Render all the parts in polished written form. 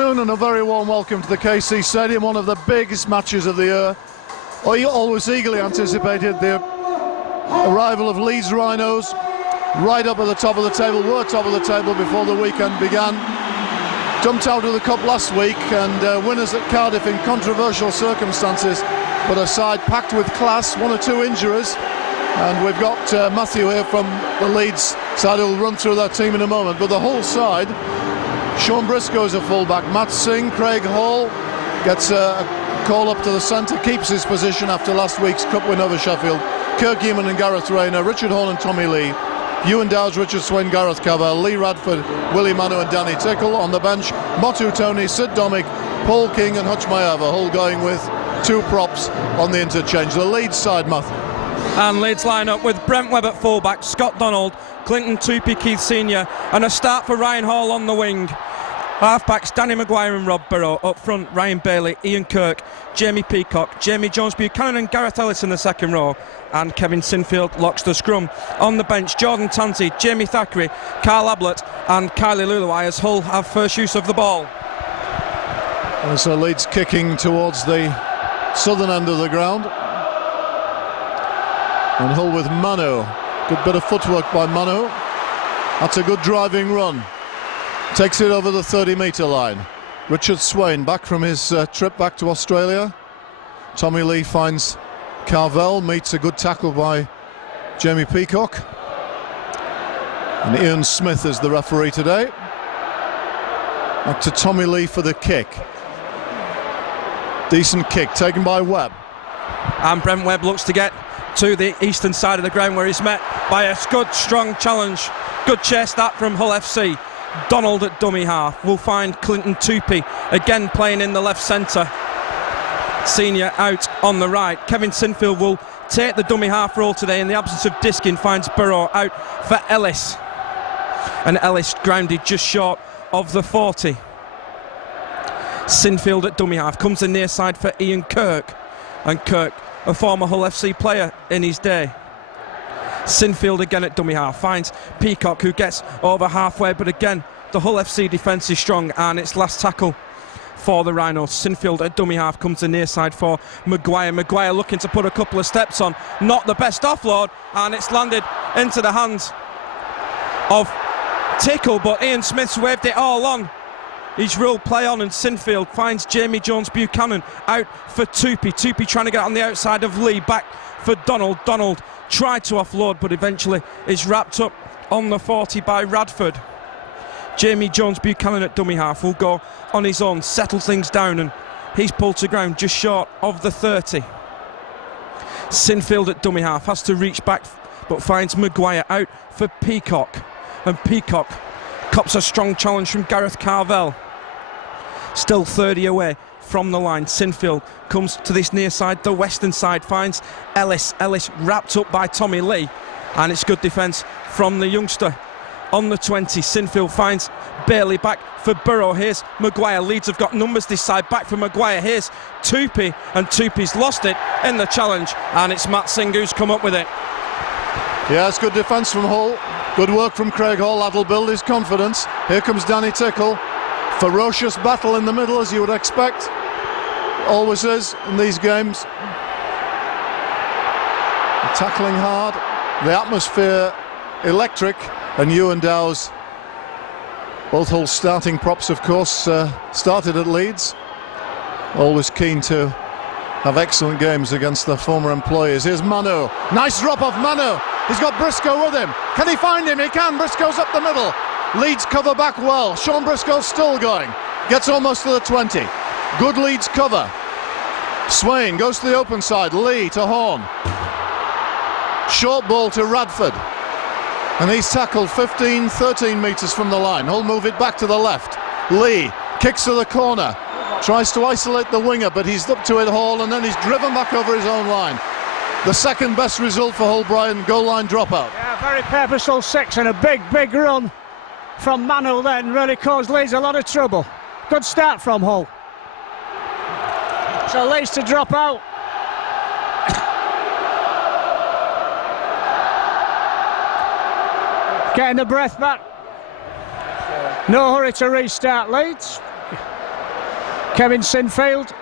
And a very warm welcome to the KC Stadium, one of the biggest matches of the year. I always eagerly anticipated the arrival of Leeds Rhinos, right up at the top of the table, were top of the table before the weekend began. Dumped out of the cup last week and winners at Cardiff in controversial circumstances, but a side packed with class, one or two injuries. And we've got Matthew here from the Leeds side who'll run through that team in a moment. But the whole side, Sean Briscoe is a fullback, Matt Singh, Craig Hall gets a call up to the centre, keeps his position after last week's cup win over Sheffield. Kirk Eamon and Gareth Rayner, Richard Hall and Tommy Lee, Ewan Dowds, Richard Swain, Gareth Cavell, Lee Radford, Willie Manu and Danny Tickle. On the bench, Motu Tony, Sid Domick, Paul King and Hutch Mayava, Hull going with two props on the interchange. The Leeds side, Matthew. And Leeds line up with Brent Webb at fullback, Scott Donald, Clinton Tupy, Keith Senior, and a start for Ryan Hall on the wing. Halfbacks Danny Maguire and Rob Burrow. Up front, Ryan Bailey, Ian Kirk, Jamie Peacock, Jamie Jones-Buchanan and Gareth Ellis in the second row, and Kevin Sinfield locks the scrum. On the bench, Jordan Tanti, Jamie Thackeray, Carl Ablett and Kylie Luluai as Hull have first use of the ball. And so Leeds kicking towards the southern end of the ground. And Hull with Manu. Good bit of footwork by Manu. That's a good driving run. Takes it over the 30-metre line. Richard Swain back from his trip back to Australia. Tommy Lee finds Carvel, meets a good tackle by Jamie Peacock. And Ian Smith is the referee today. Back to Tommy Lee for the kick. Decent kick taken by Webb. And Brent Webb looks to get to the eastern side of the ground where he's met by a good strong challenge. Good chase that from Hull FC. Donald at dummy half will find Clinton Tupy again playing in the left centre. Senior out on the right. Kevin Sinfield will take the dummy half role today in the absence of Diskin, finds Burrow out for Ellis, and Ellis grounded just short of the 40. Sinfield at dummy half comes the near side for Ian Kirk, and Kirk, a former Hull FC player in his day. Sinfield again at dummy half finds Peacock, who gets over halfway, but again the Hull FC defence is strong and it's last tackle for the Rhinos. Sinfield at dummy half comes the near side for Maguire. Maguire looking to put a couple of steps on, not the best offload, and it's landed into the hands of Tickle, but Ian Smith's waved it all on. He's ruled play on, and Sinfield finds Jamie Jones-Buchanan out for Tupy. Tupy trying to get on the outside of Lee, back for Donald. Donald tried to offload, but eventually is wrapped up on the 40 by Radford. Jamie Jones-Buchanan at dummy half will go on his own, settle things down, and he's pulled to ground just short of the 30. Sinfield at dummy half has to reach back, but finds Maguire out for Peacock, and Peacock cops a strong challenge from Gareth Carvel. Still 30 away from the line. Sinfield comes to this near side, the western side, finds Ellis. Ellis wrapped up by Tommy Lee, and it's good defence from the youngster on the 20. Sinfield finds Bailey back for Burrow. Here's Maguire. Leeds have got numbers this side, back for Maguire. Here's Tupy, and Tupy's lost it in the challenge, and it's Matt Singh who's come up with it. Yeah, it's good defence from Hull. Good work from Craig Hall. That'll build his confidence. Here comes Danny Tickle. Ferocious battle in the middle, as you would expect. Always is in these games. Tackling hard. The atmosphere electric. And Ewan Dowes, both Hull starting props, of course, started at Leeds. Always keen to have excellent games against their former employers. Here's Manu. Nice drop off Manu. He's got Briscoe with him. Can he find him? He can. Briscoe's up the middle. Leeds cover back well. Sean Briscoe's still going. Gets almost to the 20. Good Leeds cover. Swain goes to the open side. Lee to Horn. Short ball to Radford. And he's tackled 13 metres from the line. Hull move it back to the left. Lee kicks to the corner. Tries to isolate the winger, but he's up to it, Hall, and then he's driven back over his own line. The second best result for Hull, Brian, goal line dropout. Yeah, very purposeful six, and a big run from Manu then really caused Leeds a lot of trouble. Good start from Hull. So Leeds to drop out. Getting the breath back. No hurry to restart Leeds. Kevin Sinfield.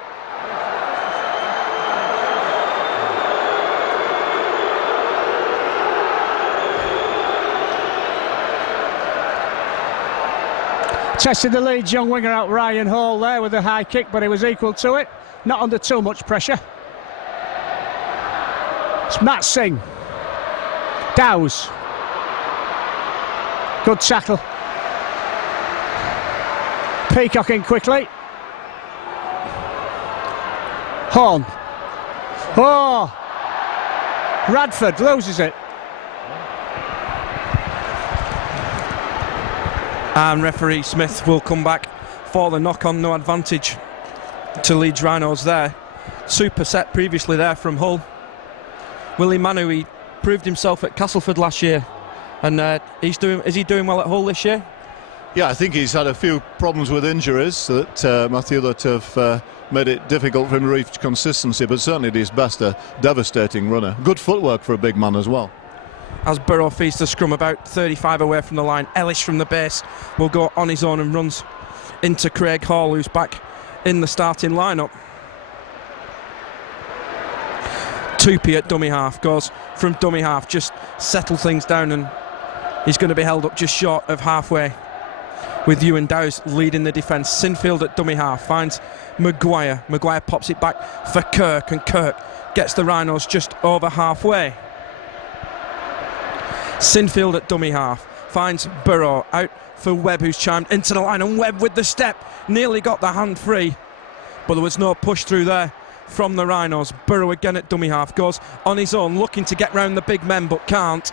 Tested the Leeds young winger out, Ryan Hall, there with a high kick, but he was equal to it. Not under too much pressure. It's Matt Singh. Dowes. Good tackle. Peacock in quickly. Horn. Oh! Radford loses it. And referee Smith will come back for the knock-on, no advantage to Leeds Rhinos there. Super set previously there from Hull. Willie Manu, he proved himself at Castleford last year, and is he doing well at Hull this year? Yeah, I think he's had a few problems with injuries that Matthew, that have made it difficult for him to reach consistency, but certainly at his best a devastating runner. Good footwork for a big man as well. As Burrow feeds the scrum about 35 away from the line, Ellis from the base will go on his own and runs into Craig Hall, who's back in the starting lineup. Tupy at dummy half, goes from dummy half, just settle things down, and he's going to be held up just short of halfway with Ewan Dowes leading the defence. Sinfield at dummy half finds Maguire. Maguire pops it back for Kirk, and Kirk gets the Rhinos just over halfway. Sinfield at dummy half finds Burrow, out for Webb, who's chimed into the line, and Webb with the step nearly got the hand free, but there was no push through there from the Rhinos. Burrow again at dummy half, goes on his own, looking to get round the big men but can't,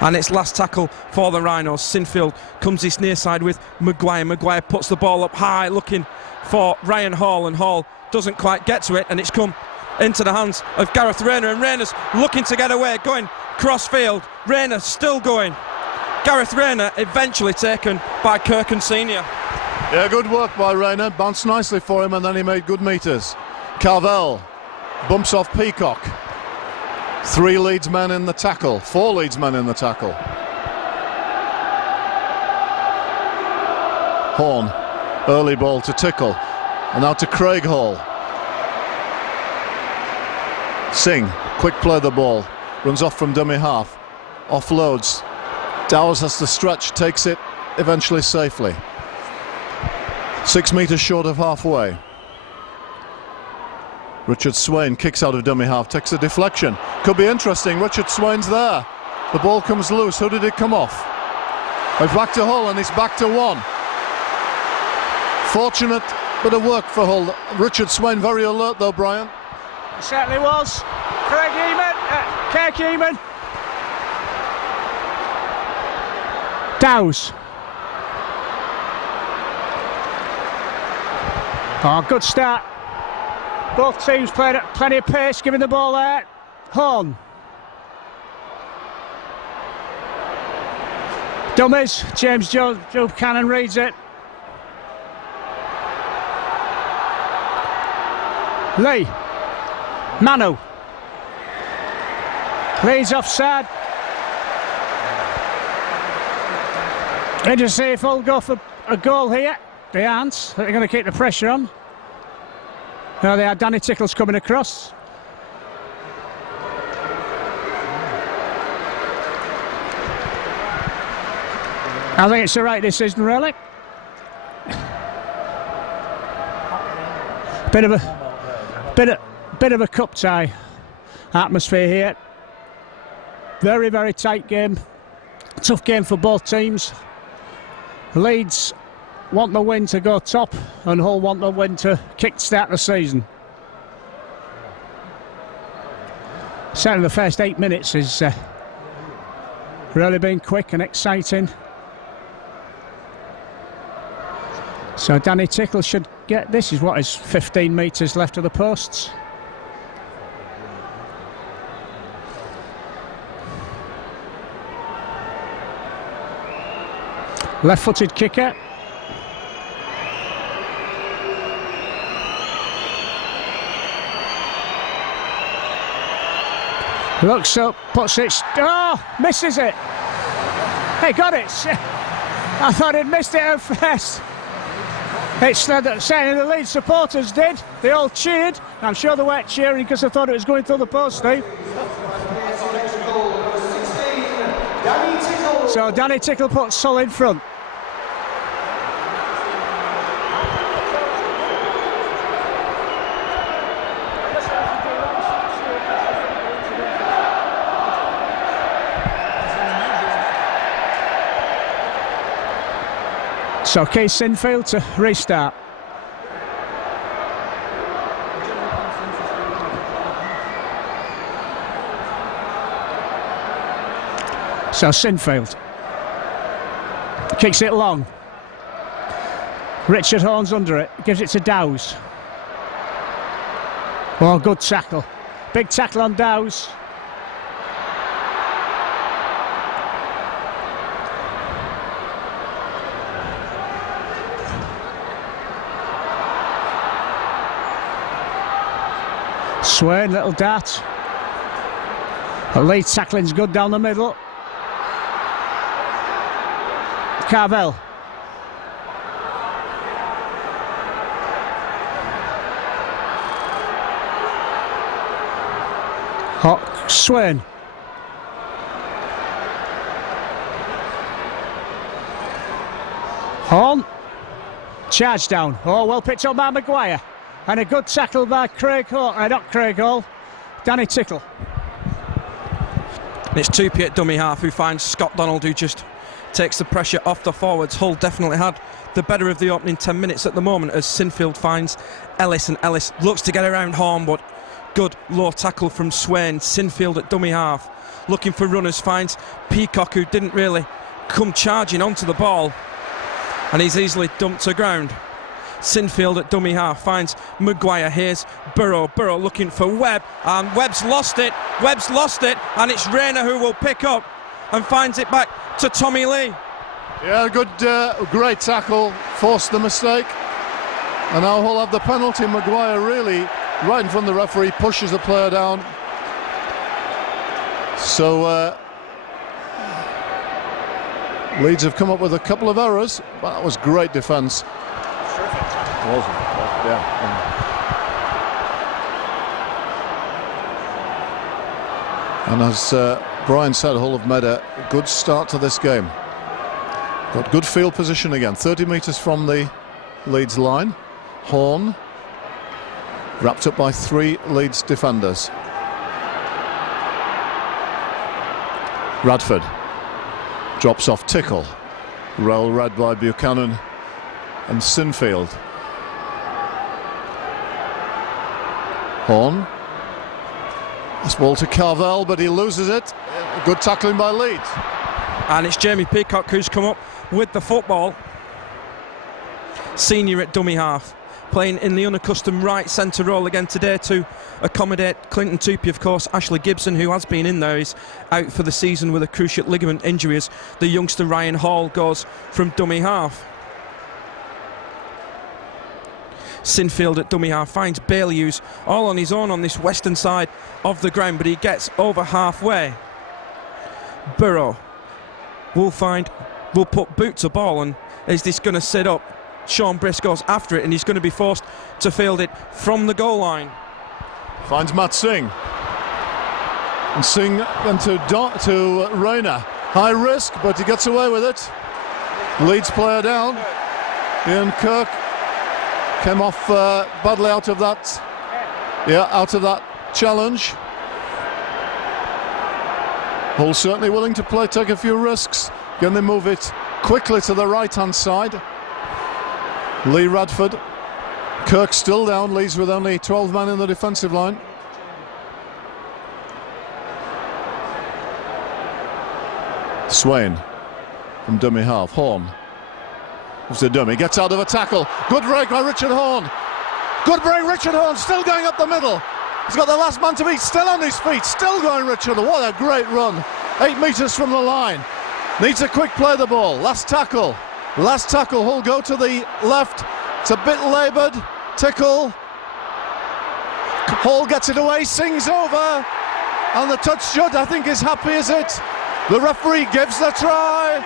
and it's last tackle for the Rhinos. Sinfield comes his near side with Maguire. Maguire puts the ball up high looking for Ryan Hall, and Hall doesn't quite get to it, and it's come into the hands of Gareth Rayner, and Rayner's looking to get away, going crossfield. Rayner still going. Gareth Rayner eventually taken by Kirk Senior. Yeah, good work by Rayner, bounced nicely for him, and then he made good meters. Carvel bumps off Peacock. 3 Leeds men in the tackle, 4 Leeds men in the tackle. Horn, early ball to Tickle, and now to Craig Hall. Singh, quick play the ball, runs off from dummy half, offloads. Dowes has to stretch, takes it eventually safely. 6 metres short of halfway. Richard Swain kicks out of dummy half, takes a deflection. Could be interesting, Richard Swain's there. The ball comes loose, who did it come off? It's back to Hull, and it's back to 1. Fortunate bit of work for Hull. Richard Swain very alert though, Brian. It certainly was. Kirk Eamon. Dowes. Oh, good start. Both teams played at plenty of pace, giving the ball there. Horn. Dummies. James Joe Cannon reads it. Lee. Manu. Leeds offside. And to see if Hull go for a goal here. They aren't. They're going to keep the pressure on. Now they are. Danny Tickle's coming across. I think it's the right decision, really. Bit of a cup tie atmosphere here. Very, very tight game. Tough game for both teams. Leeds want the win to go top, and Hull want the win to kick-start the season. Certainly the first 8 minutes has really been quick and exciting. So Danny Tickle should get, this is what is 15 metres left of the posts. Left-footed kicker. Looks up, puts it, oh, misses it. He got it. I thought he'd missed it at first. It's saying the Leeds supporters did. They all cheered. I'm sure they weren't cheering because they thought it was going through the post, Steve. So Danny Tickle puts Sull in front. So Keith Sinfield to restart. So Sinfield kicks it long. Richard Horne's under it, gives it to Dowes. Oh, good tackle. Big tackle on Dowes. Swain, little dart. The lead tackling's good down the middle. Carvel. Swain. Horne. Charge down. Oh, well picked up by Maguire. And a good tackle by Craig Hall. Not Craig Hall. Danny Tickle. It's Tupi at dummy half who finds Scott Donald, who just takes the pressure off the forwards. Hull definitely had the better of the opening 10 minutes at the moment as Sinfield finds Ellis, and Ellis looks to get around Horne, but good low tackle from Swain. Sinfield at dummy half looking for runners, finds Peacock, who didn't really come charging onto the ball, and he's easily dumped to ground. Sinfield at dummy half finds Maguire. Here's Burrow looking for Webb, and Webb's lost it, and it's Rayner who will pick up and finds it back to Tommy Lee. Yeah, good, great tackle, forced the mistake, and now Hull have the penalty. Maguire really right in front of the referee, pushes the player down. So Leeds have come up with a couple of errors, but that was great defence. Wasn't it? Yeah. And as Brian said, Hull have made a good start to this game. Got good field position again, 30 metres from the Leeds line. Horne wrapped up by 3 Leeds defenders. Radford drops off Tickle. Well read by Buchanan and Sinfield. Horne. This ball to Carvel, but he loses it. Good tackling by Leeds. And it's Jamie Peacock who's come up with the football. Senior at dummy half, playing in the unaccustomed right centre role again today to accommodate Clinton Tupi, of course. Ashley Gibson, who has been in there, is out for the season with a cruciate ligament injury as the youngster Ryan Hall goes from dummy half. Sinfield at dummy half finds Bailey, who's all on his own on this western side of the ground, but he gets over halfway. Burrow will put boot to ball, and is this going to sit up? Sean Brisk goes after it, and he's going to be forced to field it from the goal line. Finds Matt Singh. And Singh then to Rayner. High risk, but he gets away with it. Leeds player down. Ian Kirk came off badly out of that. Yeah, out of that challenge. Hull certainly willing to take a few risks. Can they move it quickly to the right-hand side? Lee Radford. Kirk still down, Leeds with only 12 men in the defensive line. Swain from dummy half. Horne. It's a dummy, gets out of a tackle. Good break by Richard Horne. Good break, Richard Horne, still going up the middle. He's got the last man to beat, still on his feet, still going Richard. What a great run. 8 metres from the line. Needs a quick play the ball. Last tackle. Hull go to the left. It's a bit laboured. Tickle. Hall gets it away, Sings over. And the touch judge, I think, is happy, is it? The referee gives the try.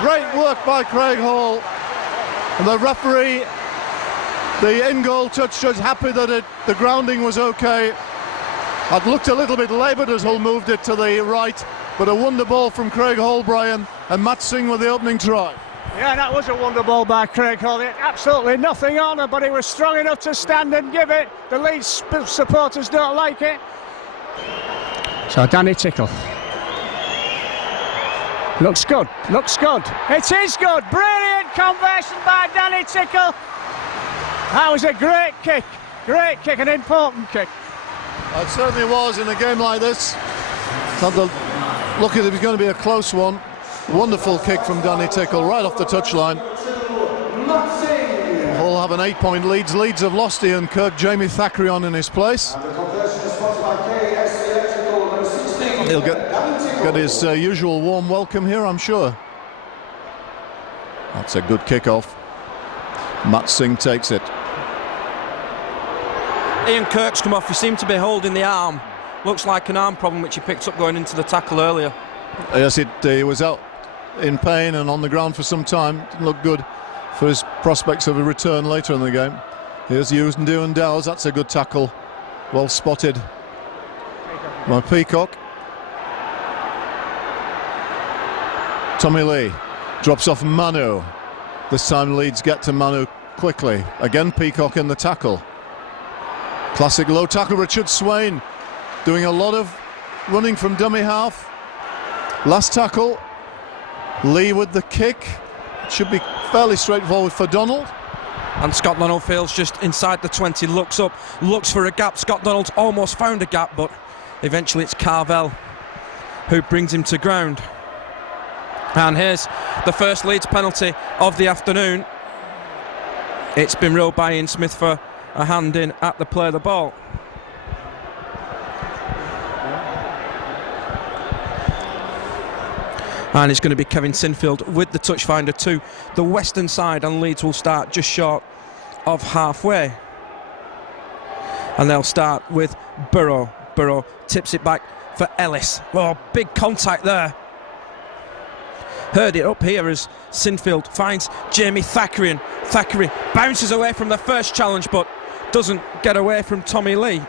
Great work by Craig Hall. And the referee The in-goal touch judge happy that the grounding was okay. It looked a little bit laboured as Hull moved it to the right, but a wonder ball from Craig Holbrian, and Matt Singh with the opening try. Yeah, that was a wonder ball by Craig Hall. Absolutely nothing on it, but he was strong enough to stand and give it. The Leeds supporters don't like it. So Danny Tickle. Looks good, looks good. It is good. Brilliant conversion by Danny Tickle. That was a great kick, an important kick. It certainly was in a game like this. Had the look at it was going to be a close one. Wonderful kick from Danny Tickle right off the touchline. Hull have an 8-point lead. Leeds have lost Ian Kirk. Jamie Thackeray on in his place. He'll get his usual warm welcome here, I'm sure. That's a good kick-off. Matt Singh takes it. Ian Kirk's come off. He seemed to be holding the arm. Looks like an arm problem which he picked up going into the tackle earlier. Yes, he was out in pain and on the ground for some time. Didn't look good for his prospects of a return later in the game. Here's Ewan Dowes. That's a good tackle. Well spotted by Peacock. Tommy Lee drops off Manu. This time Leeds get to Manu quickly. Again Peacock in the tackle. Classic low tackle. Richard Swain doing a lot of running from dummy half. Last tackle. Lee with the kick. It should be fairly straightforward for Donald. And Scott Donald feels just inside the 20, looks up, looks for a gap. Scott Donald's almost found a gap, but eventually it's Carvel who brings him to ground. And here's the first Leeds penalty of the afternoon. It's been ruled by Ian Smith for a hand in at the play of the ball. And it's going to be Kevin Sinfield with the touch finder to the western side, and Leeds will start just short of halfway. And they'll start with Burrow. Burrow tips it back for Ellis. Oh, big contact there. Heard it up here as Sinfield finds Jamie Thackeray, and Thackeray bounces away from the first challenge but doesn't get away from Tommy Lee.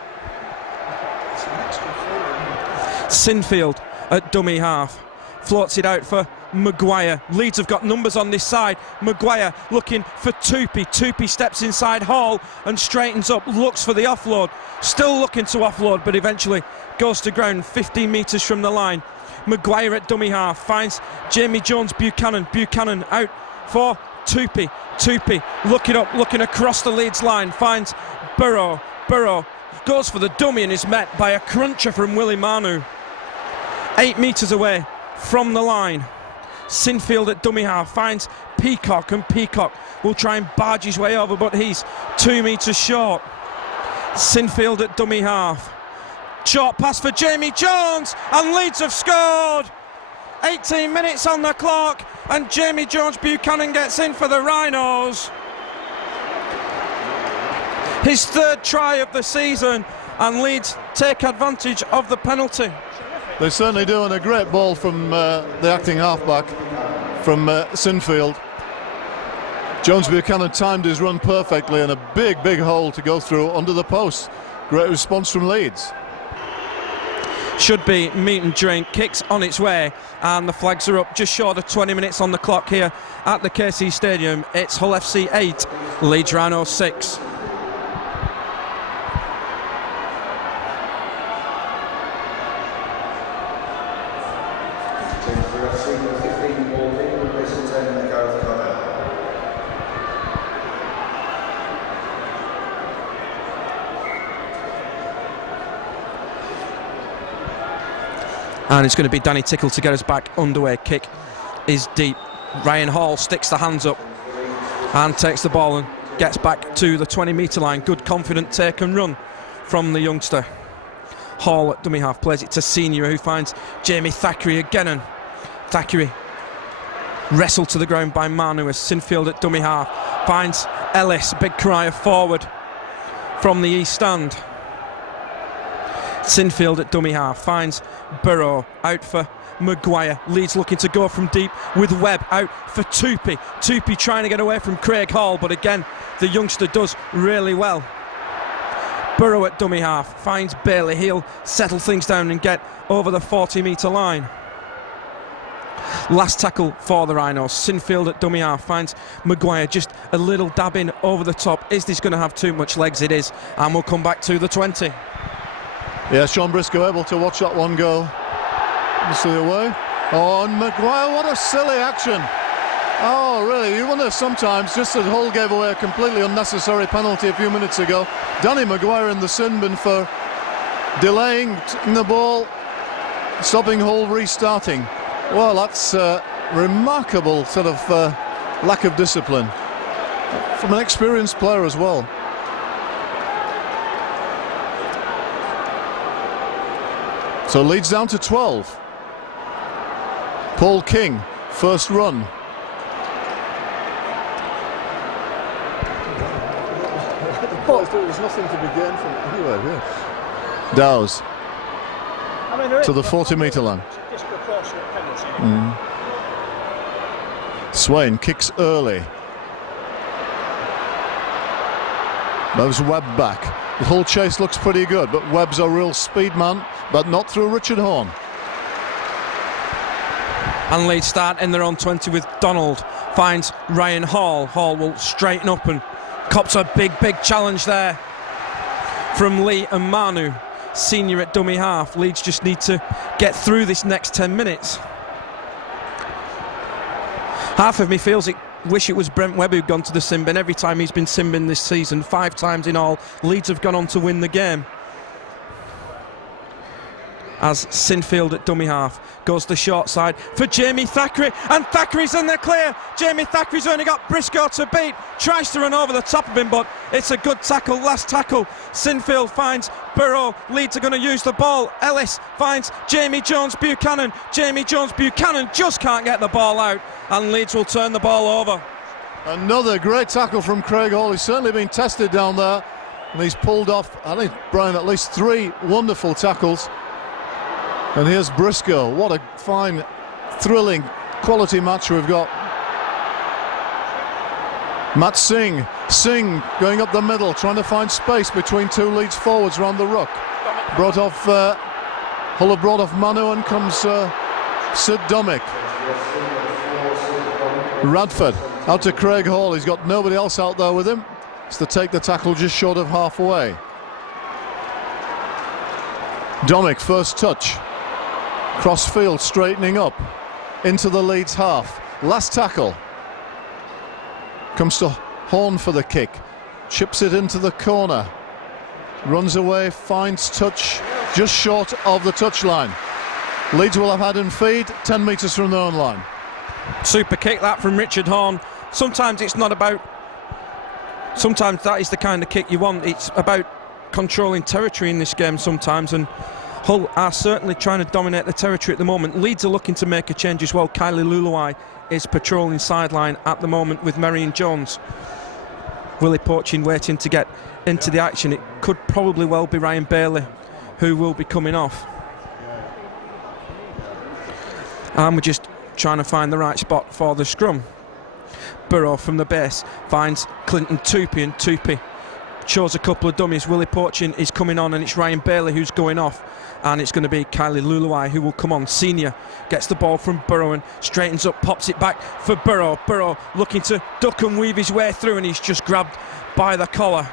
Sinfield at dummy half floats it out for Maguire. Leeds have got numbers on this side. Maguire looking for Tupy. Tupy steps inside Hall and straightens up, looks for the offload. Still looking to offload, but eventually goes to ground 15 metres from the line. Maguire at dummy half finds Jamie Jones Buchanan. Buchanan out for Tupy. Tupy looking up, looking across the Leeds line, finds Burrow. Burrow goes for the dummy and is met by a cruncher from Willie Manu. 8 metres away from the line. Sinfield at dummy half finds Peacock, and Peacock will try and barge his way over, but he's 2 metres short. Sinfield at dummy half. Short pass for Jamie Jones, and Leeds have scored. 18 minutes on the clock, and Jamie Jones Buchanan gets in for the Rhinos. His third try of the season, and Leeds take advantage of the penalty. They're certainly doing a great ball from the acting halfback from Sinfield. Jones Buchanan timed his run perfectly, and a big hole to go through under the post. Great response from Leeds. Should be meet and drink. Kicks on its way, and the flags are up. Just short of 20 minutes on the clock here at the KC Stadium. It's Hull FC 8, Leeds Rhinos 6. And it's going to be Danny Tickle to get us back underway. Kick is deep. Ryan Hall sticks the hands up and takes the ball and gets back to the 20-metre line. Good confident take and run from the youngster. Hall at dummy half plays it to Senior, who finds Jamie Thackeray again, and Thackeray wrestled to the ground by Manu as Sinfield at dummy half finds Ellis. Big cry of forward from the east stand. Sinfield at dummy half finds Burrow, out for Maguire. Leeds looking to go from deep with Webb, out for Tupi. Tupi trying to get away from Craig Hall, but again the youngster does really well. Burrow at dummy half finds Bailey. He'll settle things down and get over the 40-metre line. Last tackle for the Rhinos. Sinfield at dummy half finds Maguire, just a little dab in over the top. Is this going to have too much legs? It is, and we'll come back to the 20. Yeah, Sean Briscoe able to watch that one go obviously away. Oh, and Maguire, what a silly action. Oh, really, you wonder sometimes, just as Hull gave away a completely unnecessary penalty a few minutes ago, Danny Maguire in the sin bin for delaying the ball, stopping Hull restarting. Well, that's remarkable sort of lack of discipline from an experienced player as well. So Leeds down to 12. Paul King, first run. There's nothing to be gained from it anyway, yeah. Dowes to the 40-metre line. Swain kicks early. Moves Webb back. The whole chase looks pretty good, but Webb's a real speed man, but not through Richard Horne. And Leeds start in their own 20 with Donald. Finds Ryan Hall. Hall will straighten up and cops a big challenge there from Lee and Manu. Senior at dummy half. Leeds just need to get through this next 10 minutes. Half of me feels it. Wish it was Brent Webb who'd gone to the sin bin. Every time he's been sin bin this season, 5 times in all, Leeds have gone on to win the game. As Sinfield at dummy half goes the short side for Jamie Thackeray, and Thackeray's in the clear. Jamie Thackeray's only got Briscoe to beat, tries to run over the top of him, but it's a good tackle. Last tackle, Sinfield finds Burrow. Leeds are going to use the ball. Ellis finds Jamie Jones-Buchanan. Jamie Jones-Buchanan just can't get the ball out, and Leeds will turn the ball over. Another great tackle from Craig Hall. He's certainly been tested down there, and he's pulled off, I think, Brian, at least 3 wonderful tackles. And here's Briscoe. What a fine, thrilling, quality match we've got. Matt Singh going up the middle, trying to find space between 2 Leeds forwards around the ruck. Brought off, Hull have brought off Manu, and comes Sid Domick. Radford out to Craig Hall. He's got nobody else out there with him. It's to take the tackle just short of halfway. Domick, first touch. Cross field, straightening up into the Leeds half. Last tackle comes to Horne for the kick, chips it into the corner, runs away, finds touch just short of the touchline. Leeds will have had in feed 10 metres from their own line. Super kick that from Richard Horne. Sometimes it's not about, sometimes that is the kind of kick you want. It's about controlling territory in this game sometimes, and Hull are certainly trying to dominate the territory at the moment. Leeds are looking to make a change as well. Kylie Luluai is patrolling sideline at the moment with Marion Jones. Willie Porchin waiting to get into the action. It could probably well be Ryan Bailey who will be coming off. And we're just trying to find the right spot for the scrum. Burrow from the base finds Clinton Tupi, and Tupi shows a couple of dummies. Willie Porchin is coming on, and it's Ryan Bailey who's going off, and it's going to be Kylie Luluai who will come on. Senior gets the ball from Burrow and straightens up, pops it back for Burrow. Burrow looking to duck and weave his way through, and he's just grabbed by the collar.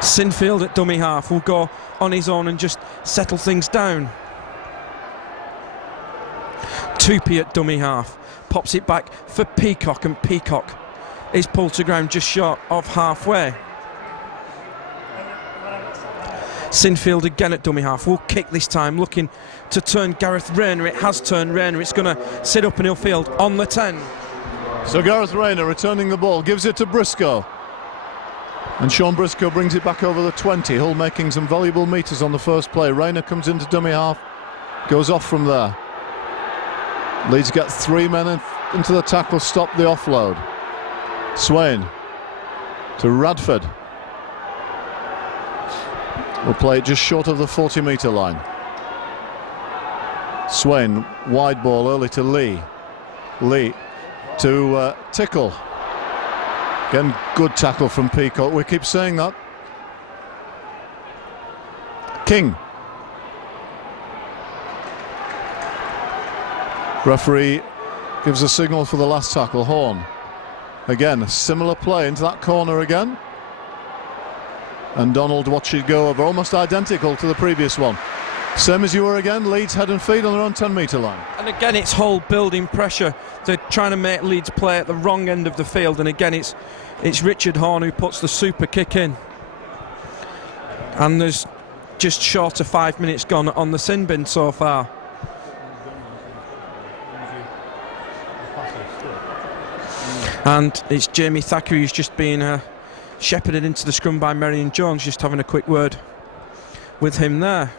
Sinfield at dummy half will go on his own and just settle things down. Tupi at dummy half pops it back for Peacock, and Peacock is pulled to ground just short of halfway. Sinfield again at dummy half will kick this time, looking to turn Gareth Rayner. It has turned Rayner. It's going to sit up in Hillfield on the 10. So Gareth Rayner returning the ball, gives it to Briscoe, and Sean Briscoe brings it back over the 20. Hull making some valuable metres on the first play. Rayner comes into dummy half, goes off from there. Leeds get 3 men into the tackle, stop the offload. Swain to Radford. will play it just short of the 40-metre line. Swain, wide ball early to Lee. Lee to Tickle. Again, good tackle from Peacock. We keep saying that. King. Referee gives a signal for the last tackle. Horn. Again, a similar play into that corner again. And Donald watched it go over, almost identical to the previous one. Same as you were again, Leeds head and feet on their own 10-metre line. And again, it's Hull building pressure. They're trying to make Leeds play at the wrong end of the field. And again, it's Richard Horn who puts the super kick in. And there's just short of 5 minutes gone on the sin bin so far. And it's Jamie Thackeray who's just been shepherded into the scrum by Marion Jones, just having a quick word with him there.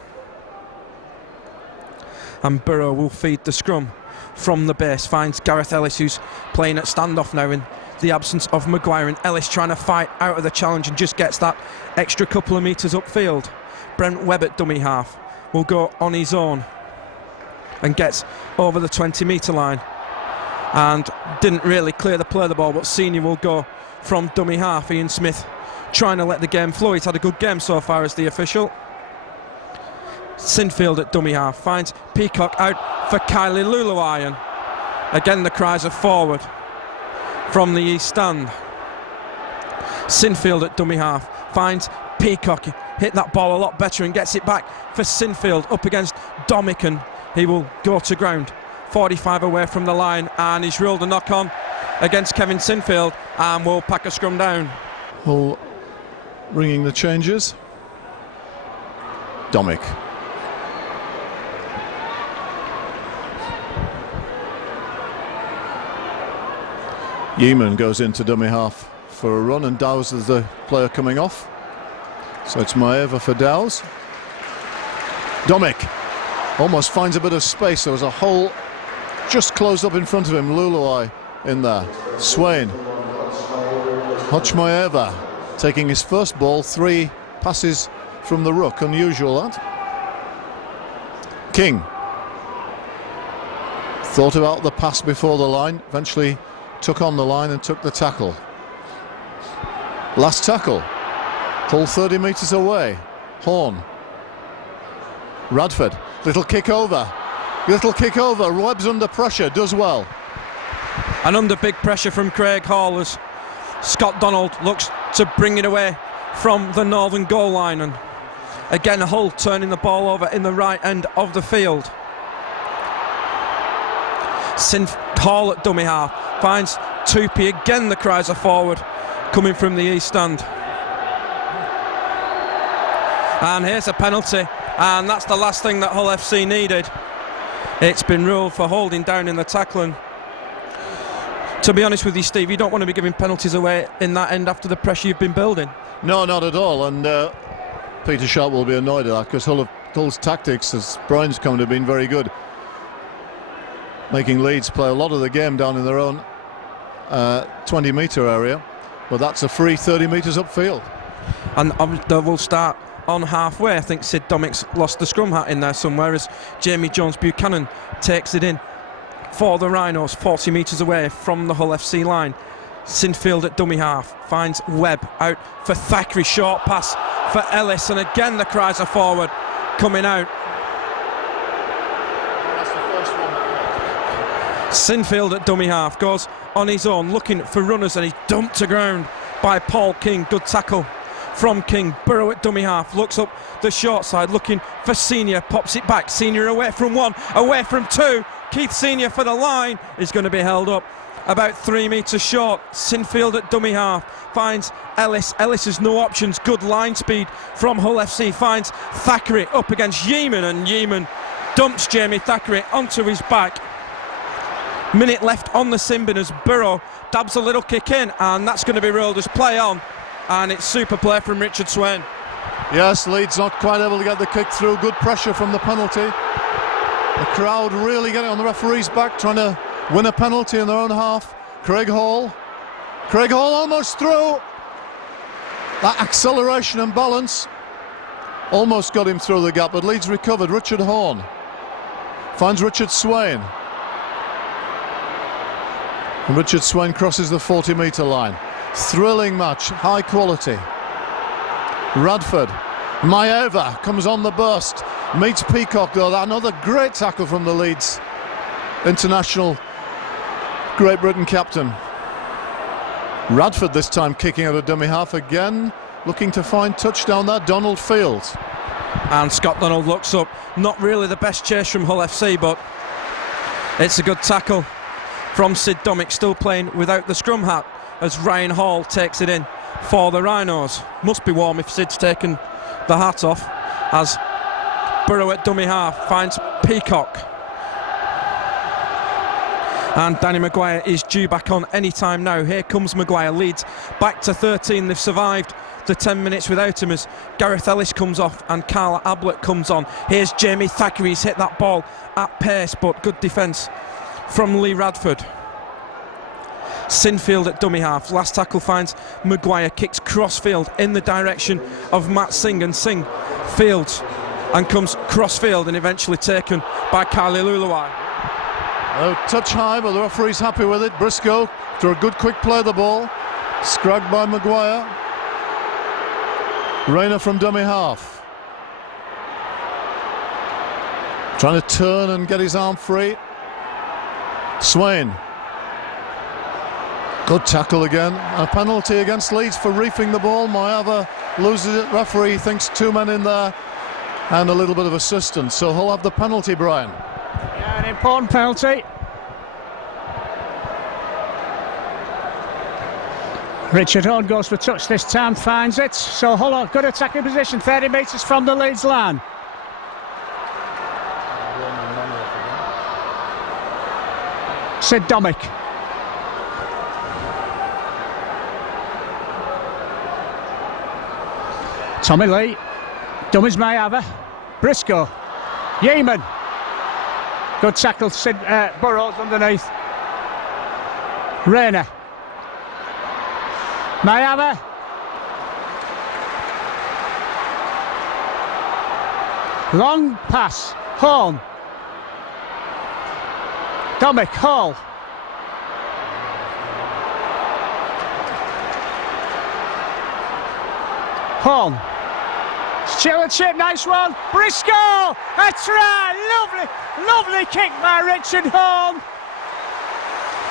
And Burrow will feed the scrum from the base, finds Gareth Ellis, who's playing at standoff now in the absence of Maguire, and Ellis trying to fight out of the challenge and just gets that extra couple of metres upfield. Brent Webb at dummy half will go on his own and gets over the 20-metre line and didn't really clear the play of the ball, but Senior will go from dummy half. Ian Smith trying to let the game flow. He's had a good game so far as the official. Sinfield at dummy half finds Peacock out for Kylie Luluai, and again the cries are forward from the east stand. Sinfield at dummy half finds Peacock, hit that ball a lot better and gets it back for Sinfield up against Domick, and he will go to ground 45 away from the line, and he's ruled a knock on against Kevin Sinfield and will pack a scrum down. Hull ringing the changes. Domick. Yeaman goes into dummy half for a run, and Dowes is the player coming off. So it's Maeva for Dowes. Domick almost finds a bit of space. There was a hole just closed up in front of him. Luluai in there. Swain. Hochmaeva taking his first ball, 3 passes from the ruck. Unusual, that. King. Thought about the pass before the line. Eventually took on the line and took the tackle. Last tackle. Hull 30 metres away. Horn. Radford. Little kick over. Little kick over. Webb's under pressure. Does well. And under big pressure from Craig Hall as Scott Donald looks to bring it away from the northern goal line. And again, Hull turning the ball over in the right end of the field. Hall at dummy half finds Tupy. Again, the cries are forward coming from the east stand. And here's a penalty, and that's the last thing that Hull FC needed. It's been ruled for holding down in the tackling. To be honest with you, Steve, you don't want to be giving penalties away in that end after the pressure you've been building. No, not at all. And Peter Sharp will be annoyed at that, because Hull's tactics, as Brian's come to, have been very good, making Leeds play a lot of the game down in their own 20-metre area. But that's a free 30 metres upfield. And they will start on halfway. I think Sid Domick's lost the scrum hat in there somewhere as Jamie Jones Buchanan takes it in for the Rhinos, 40 metres away from the Hull FC line. Sinfield at dummy half finds Webb out for Thackeray, short pass for Ellis, and again the cries are forward coming out. Sinfield at dummy half goes on his own looking for runners, and he's dumped to ground by Paul King. Good tackle from King. Burrow at dummy half looks up the short side looking for Senior, pops it back. Senior away from 1, away from 2. Keith Senior for the line is going to be held up about 3 metres short. Sinfield at dummy half finds Ellis. Ellis has no options. Good line speed from Hull FC. Finds Thackeray up against Yeaman, and Yeaman dumps Jamie Thackeray onto his back. Minute left on the sin bin as Burrow dabs a little kick in, and that's going to be ruled as play on, and it's super play from Richard Swain. Yes, Leeds not quite able to get the kick through. Good pressure from the penalty. The crowd really getting on the referee's back, trying to win a penalty in their own half. Craig Hall almost through. That acceleration and balance almost got him through the gap, but Leeds recovered. Richard Horn finds Richard Swain. And Richard Swain crosses the 40-metre line. Thrilling match, high quality. Radford, Maeva comes on the burst, meets Peacock though. Another great tackle from the Leeds international Great Britain captain. Radford this time kicking out a dummy half again, looking to find touchdown there. Donald Field. And Scott Donald looks up. Not really the best chase from Hull FC, but it's a good tackle from Sid Domick, still playing without the scrum hat as Ryan Hall takes it in for the Rhinos. Must be warm if Sid's taken the hat off, as Burrow at dummy half finds Peacock. And Danny Maguire is due back on any time now. Here comes Maguire. Leeds back to 13. They've survived the 10 minutes without him as Gareth Ellis comes off and Carl Ablett comes on. Here's Jamie Thackeray. He's hit that ball at pace, but good defence from Lee Radford. Sinfield at dummy half. Last tackle finds Maguire. Kicks crossfield in the direction of Matt Singh, and Singh fields and comes crossfield and eventually taken by Kylie Luluai. Touch high, but the referee's happy with it. Briscoe, after a good quick play of the ball, scragged by Maguire. Rayner from dummy half, trying to turn and get his arm free. Swain, good tackle again. A penalty against Leeds for reefing the ball. Maeva loses it. Referee thinks 2 men in there and a little bit of assistance, so he'll have the penalty, Brian. Yeah, an important penalty. Richard Horn goes for touch this time, finds it. So Hull, good attacking position, 30 metres from the Leeds line. Sid Domick. Tommy Lee. Dummies Maeva. Briscoe. Yeaman. Good tackle, Sid Burrows underneath. Rayner. Maeva. Long pass. Horn. Domick. Hall. Horn. Stewart chip, nice one. Briscoe. A try. Lovely kick by Richard Horn.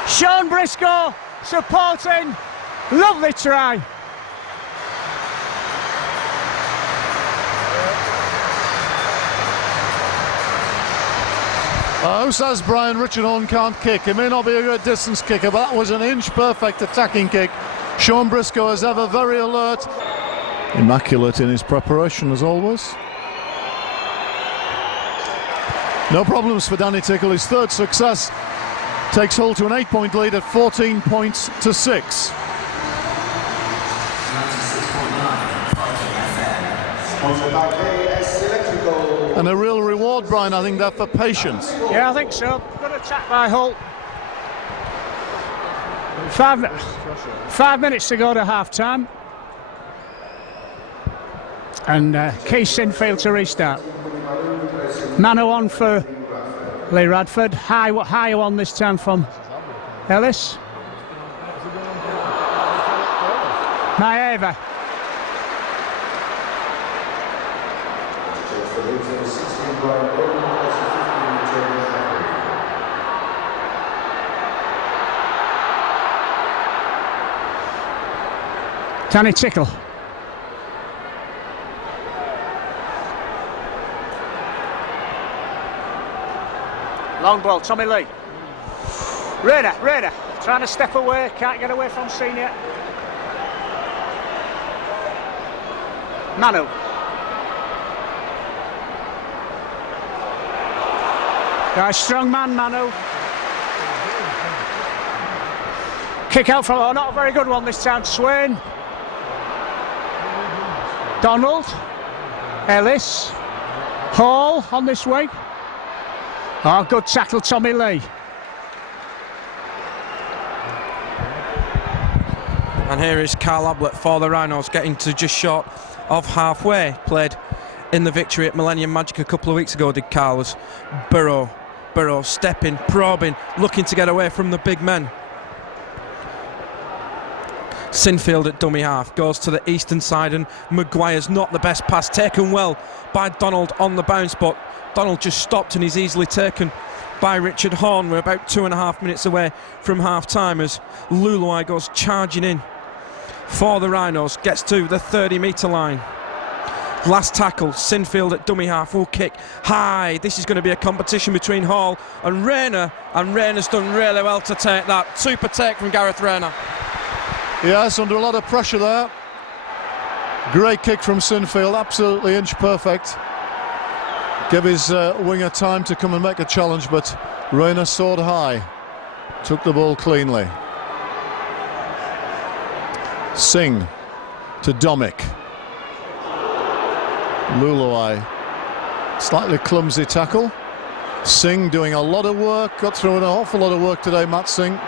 Sean Briscoe supporting. Lovely try. Who says Brian Richard Horn can't kick? He may not be a great distance kicker, but that was an inch perfect attacking kick. Sean Briscoe is ever very alert. Immaculate in his preparation as always. No problems for Danny Tickle. His third success takes Hull to an 8-point lead at 14 points to 6. And a real reward, Brian, I think, that for patience. Yeah, I think so. Good attack by Hull. 5 minutes to go to half time. And Keith Sinfield to restart. Mano on for Lee Radford. High on this time from Ellis. Maeva. Danny Tickle. Long ball, Tommy Lee. Rayner, trying to step away, can't get away from Senior. Manu. Nice strong man, Manu. Kick out from, not a very good one this time, Swain. Donald. Ellis. Hall on this wing. Oh, good tackle, Tommy Lee. And here is Carl Ablett for the Rhinos, getting to just short of halfway. Played in the victory at Millennium Magic a couple of weeks ago, did Carl, was Burrow stepping, probing, looking to get away from the big men. Sinfield at dummy half goes to the eastern side, and Maguire's not the best pass, taken well by Donald on the bounce, but Donald just stopped and he's easily taken by Richard Horn. We're about 2.5 minutes away from half time as Luluai goes charging in for the Rhinos, gets to the 30-metre line. Last tackle, Sinfield at dummy half will kick high. This is going to be a competition between Hall and Rayner, and Rayner's done really well to take that. Super take from Gareth Rayner. Yes, under a lot of pressure there. Great kick from Sinfield, absolutely inch perfect. Give his winger time to come and make a challenge, but Rayner soared high, took the ball cleanly. Singh to Domick. Luluai, slightly clumsy tackle. Singh doing a lot of work, got through an awful lot of work today, Matt Singh.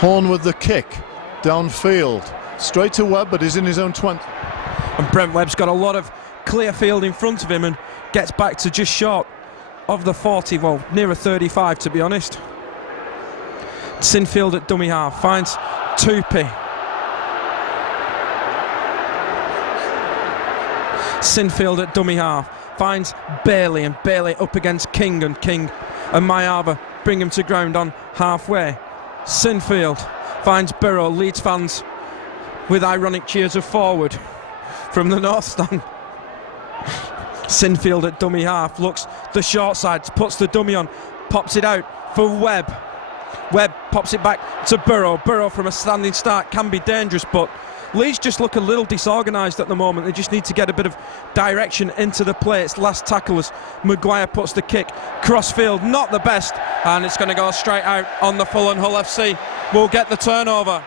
Horn with the kick, downfield, straight to Webb, but he's in his own 20. And Brent Webb's got a lot of clear field in front of him and gets back to just short of the 40, well, nearer 35 to be honest. Sinfield at dummy half, finds Tupy. Sinfield at dummy half, finds Bailey, and Bailey up against King, and King and Mayava bring him to ground on halfway. Sinfield finds Burrow. Leeds fans with ironic cheers of forward from the north stand. Sinfield at dummy half, looks the short side, puts the dummy on, pops it out for Webb. Webb pops it back to Burrow. Burrow from a standing start can be dangerous, but Leeds just look a little disorganised at the moment. They just need to get a bit of direction into the play. It's last tackle as Maguire puts the kick crossfield, not the best, and it's going to go straight out on the full, and Hull FC will get the turnover.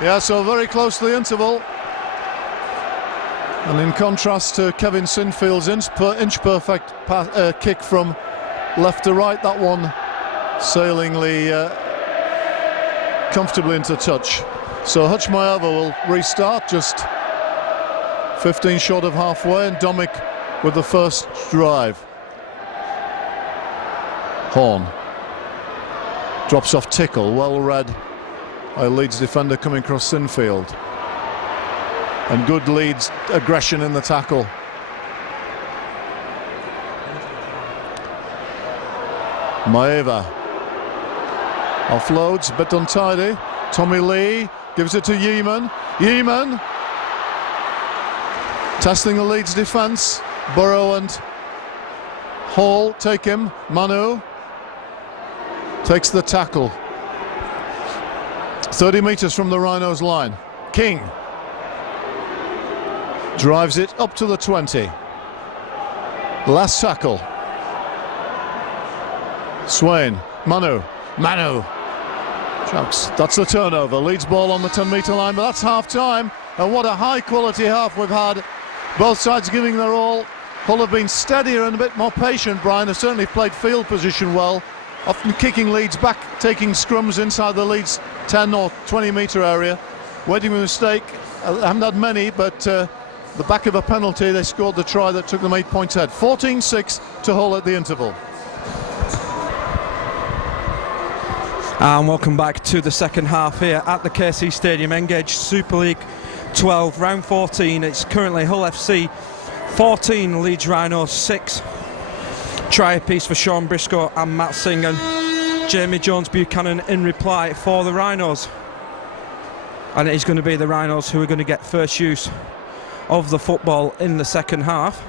Yeah, so very close to the interval. And in contrast to Kevin Sinfield's inch perfect kick from left to right, that one sailingly comfortably into touch. So Hutch Mayava will restart, just 15 short of halfway, and Domick with the first drive. Horn drops off Tickle, well read by Leeds defender coming across Sinfield. And good Leeds aggression in the tackle. Maeva offloads, a bit untidy. Tommy Lee gives it to Yeeman. Yeeman testing the Leeds defence. Burrow and Hall take him. Manu takes the tackle. 30 metres from the Rhinos line. King drives it up to the 20. Last tackle. Swain. Manu. That's the turnover. Leeds ball on the 10-metre line, but that's half time. And what a high quality half we've had. Both sides giving their all. Hull have been steadier and a bit more patient. Brian has certainly played field position well, often kicking Leeds back, taking scrums inside the Leeds 10 or 20-metre area, waiting for a mistake. I haven't had many, but the back of a penalty, they scored the try that took them 8 points ahead. 14-6 to Hull at the interval. And welcome back to the second half here at the KC Stadium. Engage Super League 12, round 14. It's currently Hull FC 14, Leeds Rhinos 6. Try apiece for Sean Briscoe and Matt Singh, and Jamie Jones Buchanan in reply for the Rhinos. And it is going to be the Rhinos who are going to get first use of the football in the second half.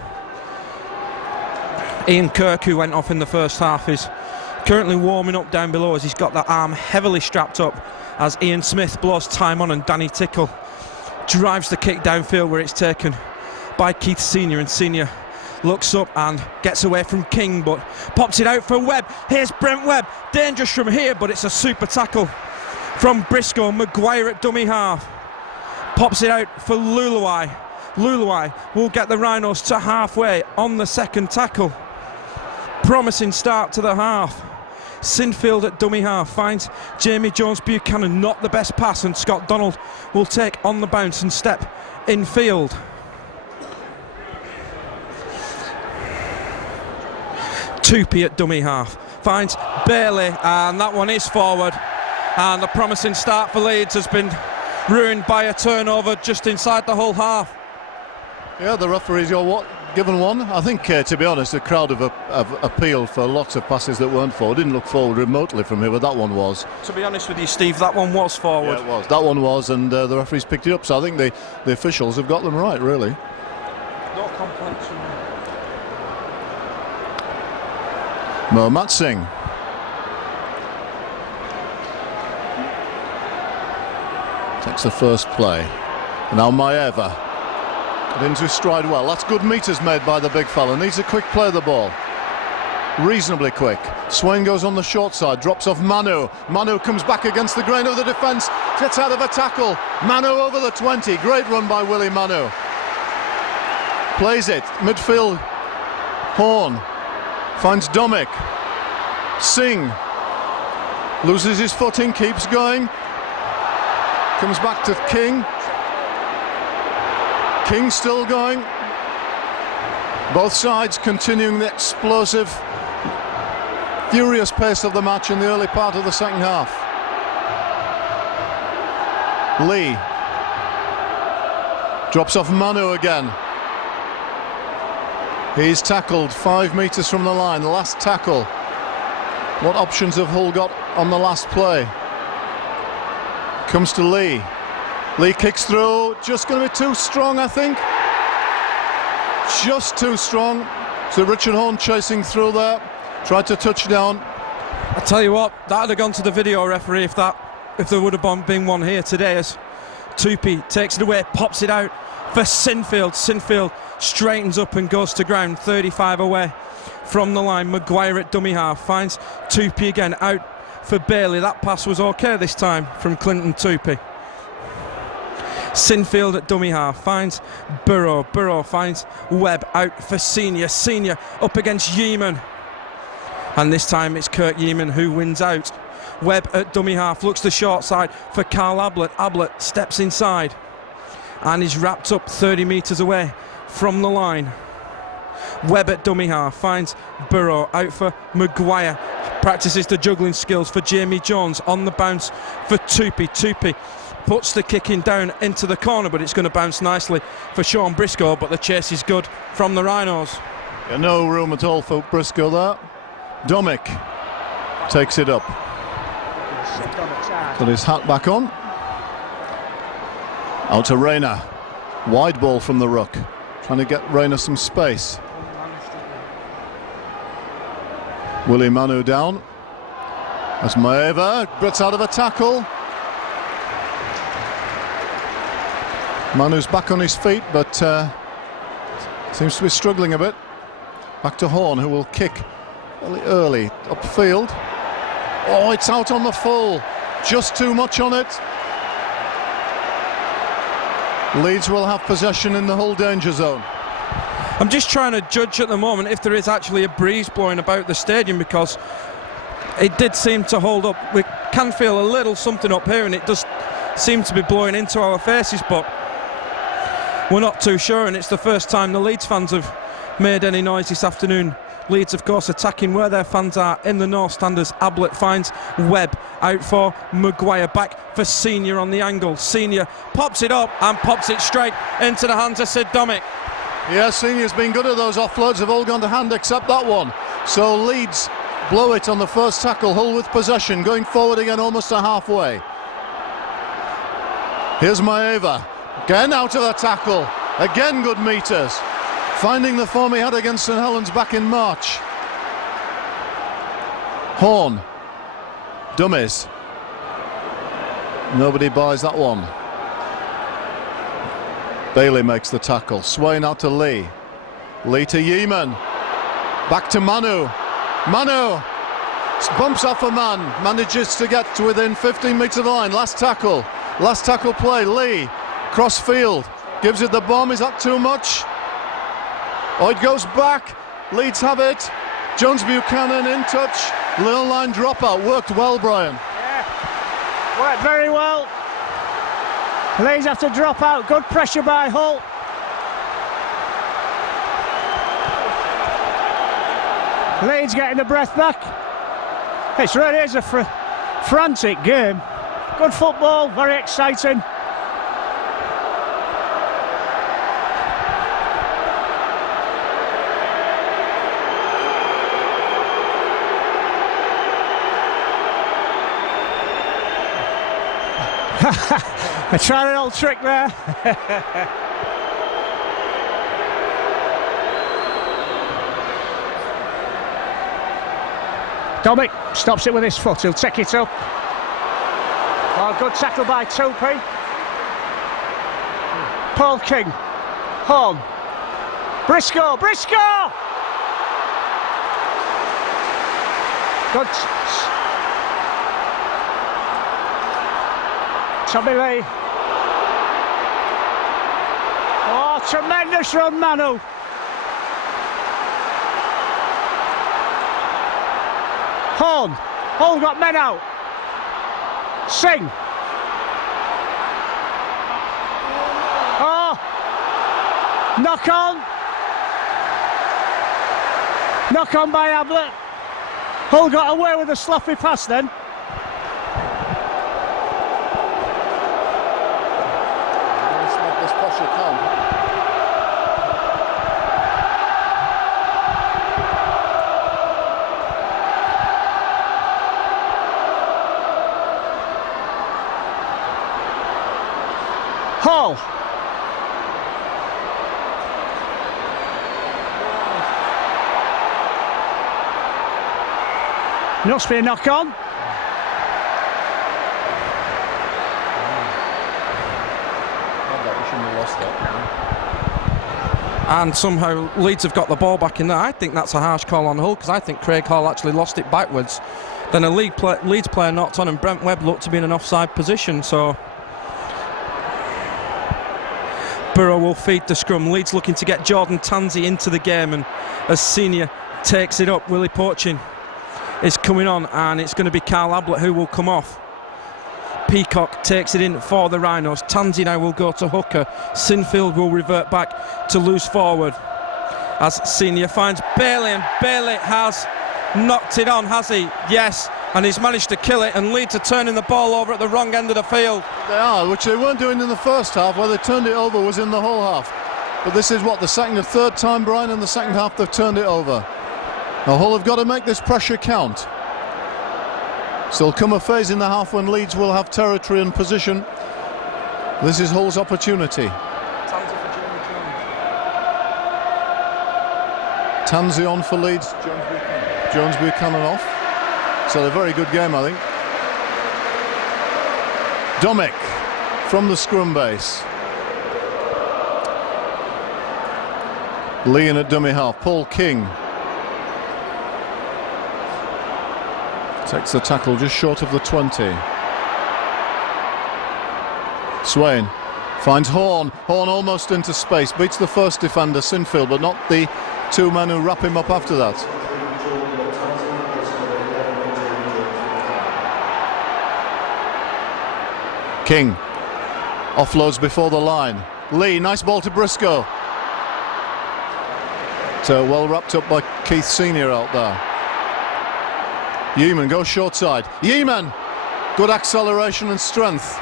Ian Kirk, who went off in the first half, is currently warming up down below as he's got that arm heavily strapped up as Ian Smith blows time on, and Danny Tickle drives the kick downfield where it's taken by Keith Senior, and Senior looks up and gets away from King but pops it out for Webb. Here's Brent Webb, dangerous from here, but it's a super tackle from Briscoe. Maguire at dummy half pops it out for Luluai. Luluai will get the Rhinos to halfway on the second tackle. Promising start to the half. Sinfield at dummy half finds Jamie Jones Buchanan, not the best pass, and Scott Donald will take on the bounce and step in field. Tupi at dummy half. Finds Bailey, and that one is forward. And the promising start for Leeds has been ruined by a turnover just inside the whole half. Yeah, the referee's given one. I think, to be honest, the crowd have appealed for lots of passes that weren't forward. Didn't look forward remotely from here, but that one was. To be honest with you, Steve, that one was forward. Yeah, it was. That one was, and the referee's picked it up. So I think the officials have got them right, really. No complaints from me. Mohamed Singh. Takes the first play. Now Maeva. Got into his stride well. That's good meters made by the big fella. Needs a quick play of the ball. Reasonably quick. Swain goes on the short side. Drops off Manu. Manu comes back against the grain of the defence. Gets out of a tackle. Manu over the 20. Great run by Willie Manu. Plays it. Midfield. Horn. Finds Domic. Singh. Loses his footing. Keeps going. Comes back to King. King still going. Both sides continuing the explosive, furious pace of the match in the early part of the second half. Lee drops off Manu again. He's tackled 5 metres from the line. The last tackle. What options have Hull got on the last play? Comes to Lee. Lee kicks through. Just going to be too strong, I think. Just too strong. So Richard Horn chasing through there. Tried to touch down. I tell you what, that would have gone to the video referee if there would have been one here today, as Tupi takes it away, pops it out for Sinfield. Sinfield straightens up and goes to ground, 35 away from the line. Maguire at dummy half finds Tupi again, out for Bailey. That pass was okay this time from Clinton Tupi. Sinfield at dummy half finds Burrow. Burrow finds Webb, out for Senior. Senior up against Yeeman. And this time it's Kirk Yeeman who wins out. Webb at dummy half looks the short side for Carl Ablett. Ablett steps inside and is wrapped up 30 metres away from the line. Webb at dummy half finds Burrow, out for Maguire. Practices the juggling skills for Jamie Jones, on the bounce for Tupi. Tupi puts the kicking down into the corner, but it's going to bounce nicely for Sean Briscoe, but the chase is good from the Rhinos. Yeah, no room at all for Briscoe there. Domic takes it up. Got his hat back on. Out to Rayner. Wide ball from the ruck. Trying to get Rayner some space. Willie Manu down. As Maeva gets out of a tackle. Manu's back on his feet, but seems to be struggling a bit. Back to Horn, who will kick fairly early upfield. Oh, it's out on the full. Just too much on it. Leeds will have possession in the Hull danger zone. I'm just trying to judge at the moment if there is actually a breeze blowing about the stadium, because it did seem to hold up. We can feel a little something up here, and it does seem to be blowing into our faces, but we're not too sure, and it's the first time the Leeds fans have made any noise this afternoon. Leeds, of course, attacking where their fans are in the North Stand as Ablett finds Webb, out for Maguire, back for Senior on the angle. Senior pops it up and pops it straight into the hands of Sid Domic. Yeah, Senior's been good at those offloads. Have all gone to hand except that one. So Leeds blow it on the first tackle. Hull with possession, going forward again almost to halfway. Here's Maeva. Again out of the tackle. Again good meters. Finding the form he had against St Helens back in March. Horn. Dummies. Nobody buys that one. Bailey makes the tackle. Swain out to Lee. Lee to Yeeman. Back to Manu. Manu bumps off a man. Manages to get to within 15 metres of the line. Last tackle. Last tackle play. Lee. Cross field. Gives it the bomb. Is that too much? Oh, it goes back. Leeds have it. Jones Buchanan in touch. Little line dropout. Worked well, Brian. Yeah. Worked very well. Leeds have to drop out. Good pressure by Hull. Leeds getting the breath back. It really is a frantic game. Good football, very exciting. I tried an old trick there. Dominic stops it with his foot, he'll take it up. Oh, good tackle by Tupi. Paul King. Horn. Briscoe! Good. Tommy Lee. Oh, tremendous run, Manu. Horn got men out. Singh. Oh, knock on by Ablett. Hull got away with a sloppy pass then. Hall. Must be a knock on. And somehow Leeds have got the ball back in there. I think that's a harsh call on Hull, because I think Craig Hall actually lost it backwards. Then a Leeds player knocked on, and Brent Webb looked to be in an offside position, so Burrow will feed the scrum. Leeds looking to get Jordan Tansey into the game, and as Senior takes it up, Willie Poaching is coming on, and it's going to be Carl Ablett who will come off. Peacock takes it in for the Rhinos. Tansey now will go to hooker. Sinfield will revert back to loose forward as Senior finds Bailey, and Bailey has knocked it on, has he? Yes, and he's managed to kill it, and Leeds are turning the ball over at the wrong end of the field. They are, which they weren't doing in the first half. Where they turned it over was in the whole half. But this is what, the second or third time, Brian, in the second half they've turned it over. Now Hull have got to make this pressure count. So there'll come a phase in the half when Leeds will have territory and position. This is Hull's opportunity. Tansey on for Leeds. Jones Buchanan off. So a very good game, I think. Domick from the scrum base. Leon at dummy half. Paul King takes the tackle just short of the 20. Swain finds Horn. Horn almost into space. Beats the first defender, Sinfield, but not the two men who wrap him up after that. King offloads before the line. Lee, nice ball to Briscoe. So well wrapped up by Keith Senior out there. Yeaman goes short side. Yeaman, good acceleration and strength.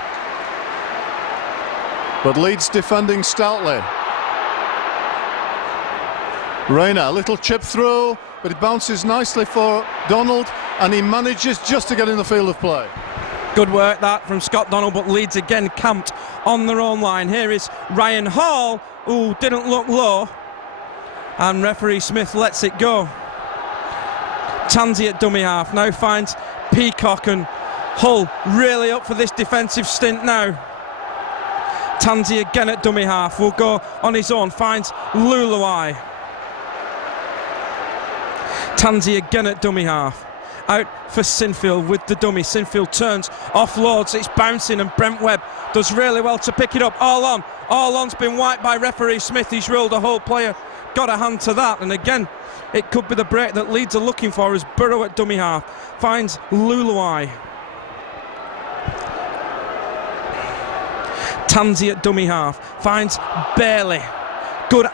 But Leeds defending stoutly. Rayner, a little chip through, but it bounces nicely for Donald, and he manages just to get in the field of play. Good work that from Scott Donald, but Leeds again camped on their own line. Here is Ryan Hall, who didn't look low, and referee Smith lets it go. Tansey at dummy half now finds Peacock, and Hull really up for this defensive stint now. Tansey again at dummy half, will go on his own, finds Luluai. Tansey again at dummy half, out for Sinfield with the dummy. Sinfield turns, offloads, it's bouncing, and Brent Webb does really well to pick it up. All on's been wiped by referee Smith. He's ruled a Hull player got a hand to that, and again it could be the break that Leeds are looking for as Burrow at dummy half finds Luluai. Tansey at dummy half finds Bailey. Good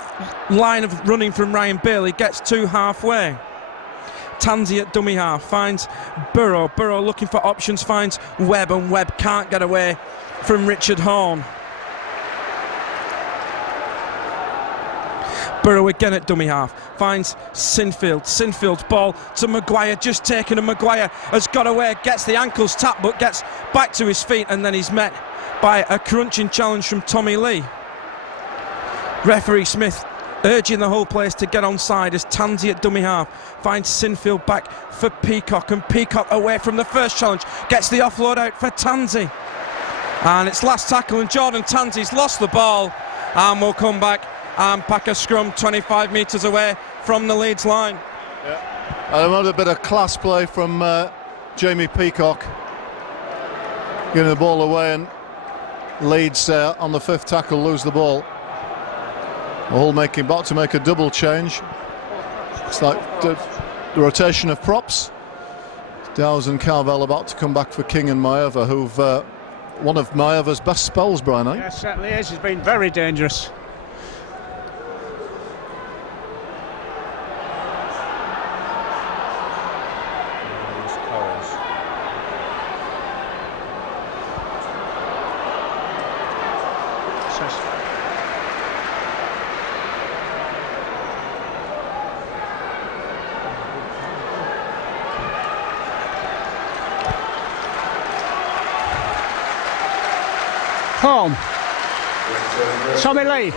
line of running from Ryan Bailey, gets to halfway. Tansey at dummy half finds Burrow. Burrow looking for options, finds Webb, and Webb can't get away from Richard Horne. Burrow again at dummy half, finds Sinfield. Sinfield's ball to Maguire, just taken, and Maguire has got away, gets the ankles tapped, but gets back to his feet, and then he's met by a crunching challenge from Tommy Lee. Referee Smith urging the whole place to get onside as Tansey at dummy half finds Sinfield back for Peacock, and Peacock away from the first challenge, gets the offload out for Tansey. And it's last tackle, and Jordan Tansey's lost the ball and will come back and pack a scrum 25 metres away from the Leeds line. Yeah. I remember a bit of class play from Jamie Peacock, getting the ball away, and Leeds on the fifth tackle lose the ball. All about to make a double change. It's like the rotation of props. Dowes and Carvel about to come back for King and Maeva, who've one of Maeva's best spells, Brian, eh? Yes, certainly is. He's been very dangerous. Home. Tommy Lee.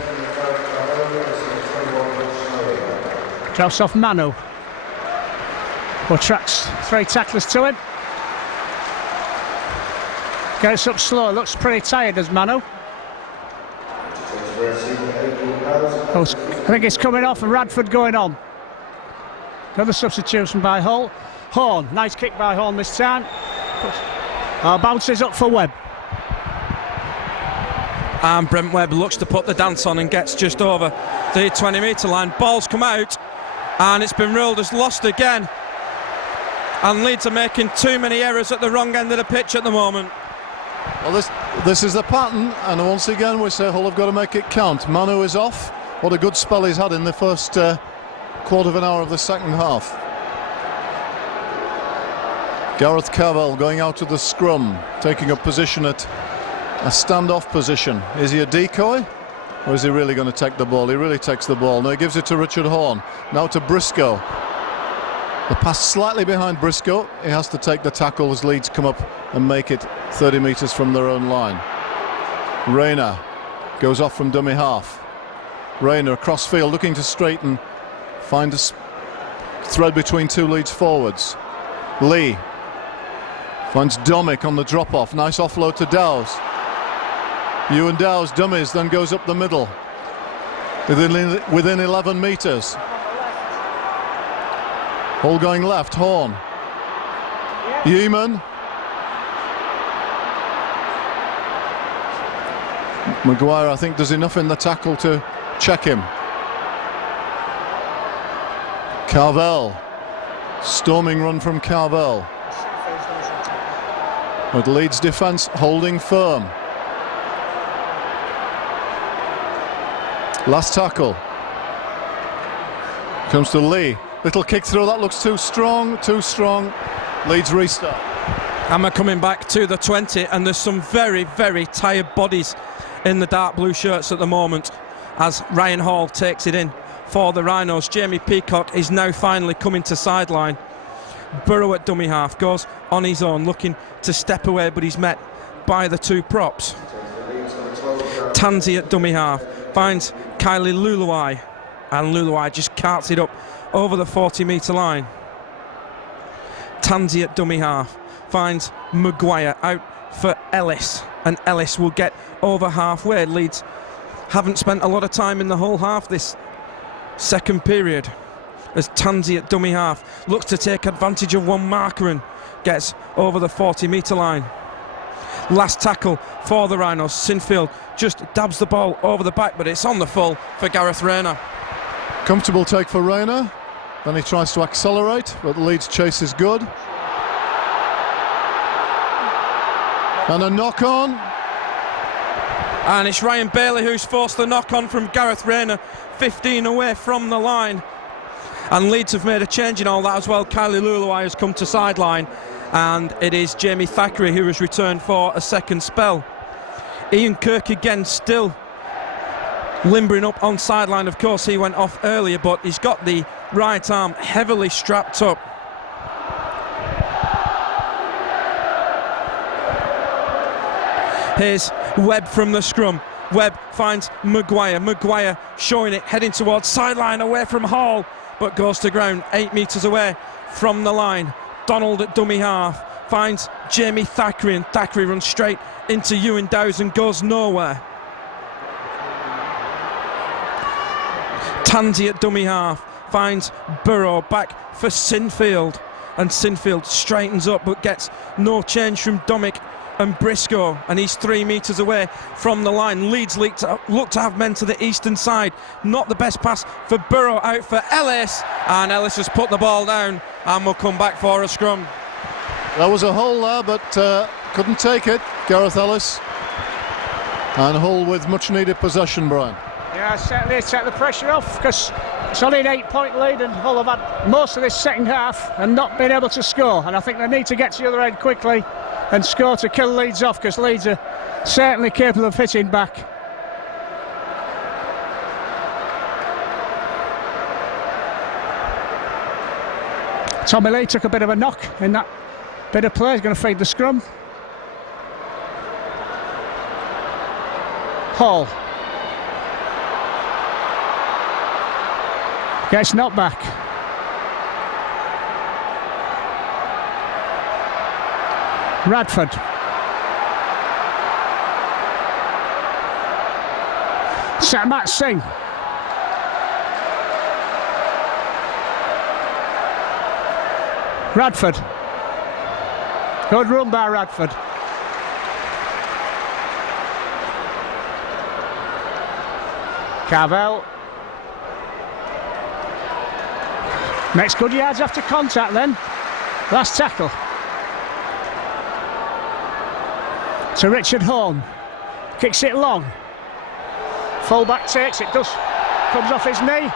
Drops off Manu. Tracks 3 tacklers to him. Gets up slow, looks pretty tired as Manu. I think it's coming off and Radford going on. Another substitution by Hull. Horne, nice kick by Horne this time. Bounces up for Webb. And Brent Webb looks to put the dance on and gets just over the 20-metre line. Ball's come out and it's been ruled as lost again. And Leeds are making too many errors at the wrong end of the pitch at the moment. Well, this is the pattern, and once again we say Hull have got to make it count. Manu is off. What a good spell he's had in the first quarter of an hour of the second half. Gareth Cavell going out to the scrum, taking up position at a standoff position. Is he a decoy, or is he really going to take the ball? He really takes the ball. No, he gives it to Richard Horne. Now to Briscoe. The pass slightly behind Briscoe. He has to take the tackle as Leeds come up and make it 30 metres from their own line. Rayner goes off from dummy half. Rayner across field looking to straighten, find a thread between two Leeds forwards. Lee finds Domick on the drop off. Nice offload to Dowes. Ewan Dowes dummies, then goes up the middle within 11 metres. All going left. Horne. Yeoman. Maguire, I think, does enough in the tackle to check him. Carvel. Storming run from Carvel. But Leeds defence holding firm. Last tackle. Comes to Lee. Little kick through, that looks too strong, too strong. Leeds restart. And we're coming back to the 20, and there's some very, very tired bodies in the dark blue shirts at the moment as Ryan Hall takes it in for the Rhinos. Jamie Peacock is now finally coming to sideline. Burrow at dummy half goes on his own, looking to step away, but he's met by the two props. Tansey at dummy half finds Kylie Luluai, and Luluai just carts it up over the 40-metre line. Tansey at dummy half finds Maguire out for Ellis, and Ellis will get over halfway. Leeds haven't spent a lot of time in the whole half this second period, as Tansey at dummy half looks to take advantage of one marker and gets over the 40-metre line. Last tackle for the Rhinos. Sinfield just dabs the ball over the back, but it's on the full for Gareth Rayner. Comfortable take for Rayner. Then he tries to accelerate, but the Leeds chase is good. And a knock on. And it's Ryan Bailey who's forced the knock on from Gareth Rayner, 15 away from the line. And Leeds have made a change in all that as well. Kylie Luluai has come to sideline, and it is Jamie Thackeray who has returned for a second spell. Ian Kirk again still limbering up on sideline. Of course, he went off earlier, but he's got the right arm heavily strapped up. Here's Webb from the scrum. Webb finds Maguire. Maguire showing it, heading towards sideline, away from Hall, but goes to ground 8 metres away from the line. Donald at dummy half finds Jamie Thackeray, and Thackeray runs straight into Ewan Dowes and goes nowhere. Tansey at dummy half finds Burrow, back for Sinfield, and Sinfield straightens up but gets no change from Domick and Briscoe, and he's 3 metres away from the line. Leeds look to have men to the eastern side. Not the best pass for Burrow, out for Ellis, and Ellis has put the ball down and will come back for a scrum. There was a hole there, but couldn't take it, Gareth Ellis. And Hull with much needed possession, Brian. Yeah, certainly take the pressure off, because it's only an 8-point lead and Hull have had most of this second half and not been able to score, and I think they need to get to the other end quickly and score to kill Leeds off, because Leeds are certainly capable of hitting back. Tommy Lee took a bit of a knock in that bit of play. He's going to feed the scrum. Hall gets knocked back. Radford. Satmat Singh. Radford. Good run by Radford. Cavell. Makes good yards after contact then. Last tackle. To Richard Horn. Kicks it long. Fullback takes it, comes off his knee.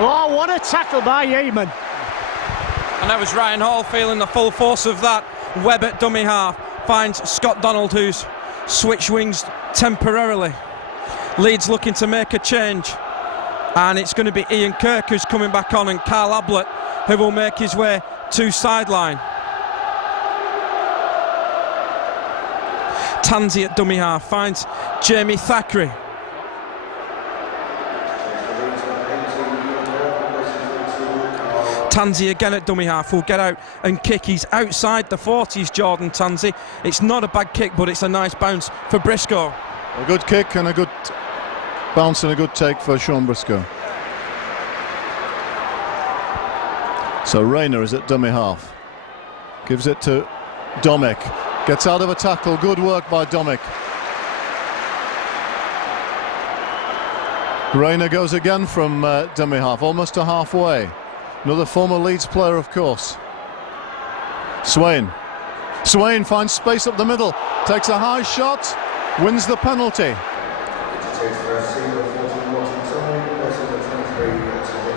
Oh, what a tackle by Yeaman. And that was Ryan Hall feeling the full force of that. Webb at dummy half finds Scott Donald, who's switched wings temporarily. Leeds looking to make a change, and it's going to be Ian Kirk who's coming back on, and Carl Ablett who will make his way to sideline. Tansey at dummy half finds Jamie Thackeray. Tansey again at dummy half will get out and kick. He's outside the 40s, Jordan Tansey. It's not a bad kick, but it's a nice bounce for Briscoe. A good kick and a good bounce and a good take for Sean Briscoe. So Rayner is at dummy half. Gives it to Domick. Gets out of a tackle. Good work by Domick. Rayner goes again from dummy half, almost to halfway. Another former Leeds player, of course. Swain. Swain finds space up the middle. Takes a high shot. Wins the penalty.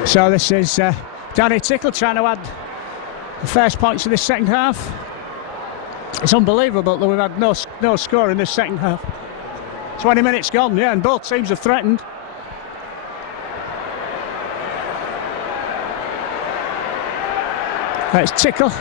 So this is Danny Tickle trying to add the first points of this second half. It's unbelievable that we've had no score in this second half. 20 minutes gone, yeah, and both teams have threatened. It's Tickle.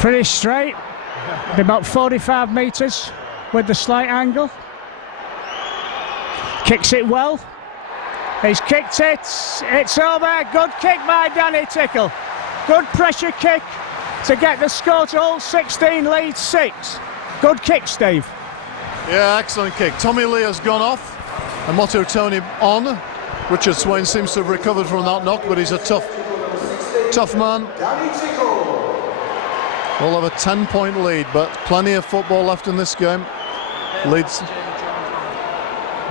Pretty straight, about 45 metres with the slight angle. Kicks it well. He's kicked it. It's over. Good kick by Danny Tickle. Good pressure kick to get the score to Hull 16, Leeds 6. Good kick, Steve. Yeah, excellent kick. Tommy Lee has gone off and Moto Tony on. Richard Swain seems to have recovered from that knock, but he's a tough man. We'll have a 10-point lead, but plenty of football left in this game. Leeds.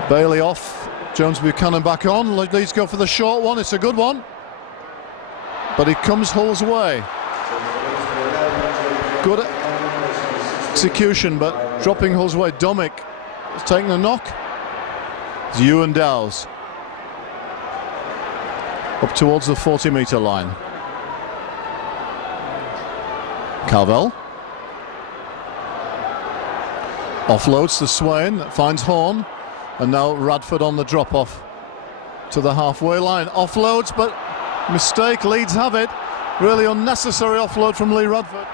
Bailey off. Jones Buchanan back on. Leeds go for the short one. It's a good one. but he comes Hull's way. Good execution, but dropping Hull's way. Domick is taking a knock. It's Ewan Dowes up towards the 40-metre line. Carvel offloads to Swain, that finds Horn, and now Radford on the drop-off to the halfway line. Offloads, but mistake. Leeds have it. Really unnecessary offload from Lee Radford.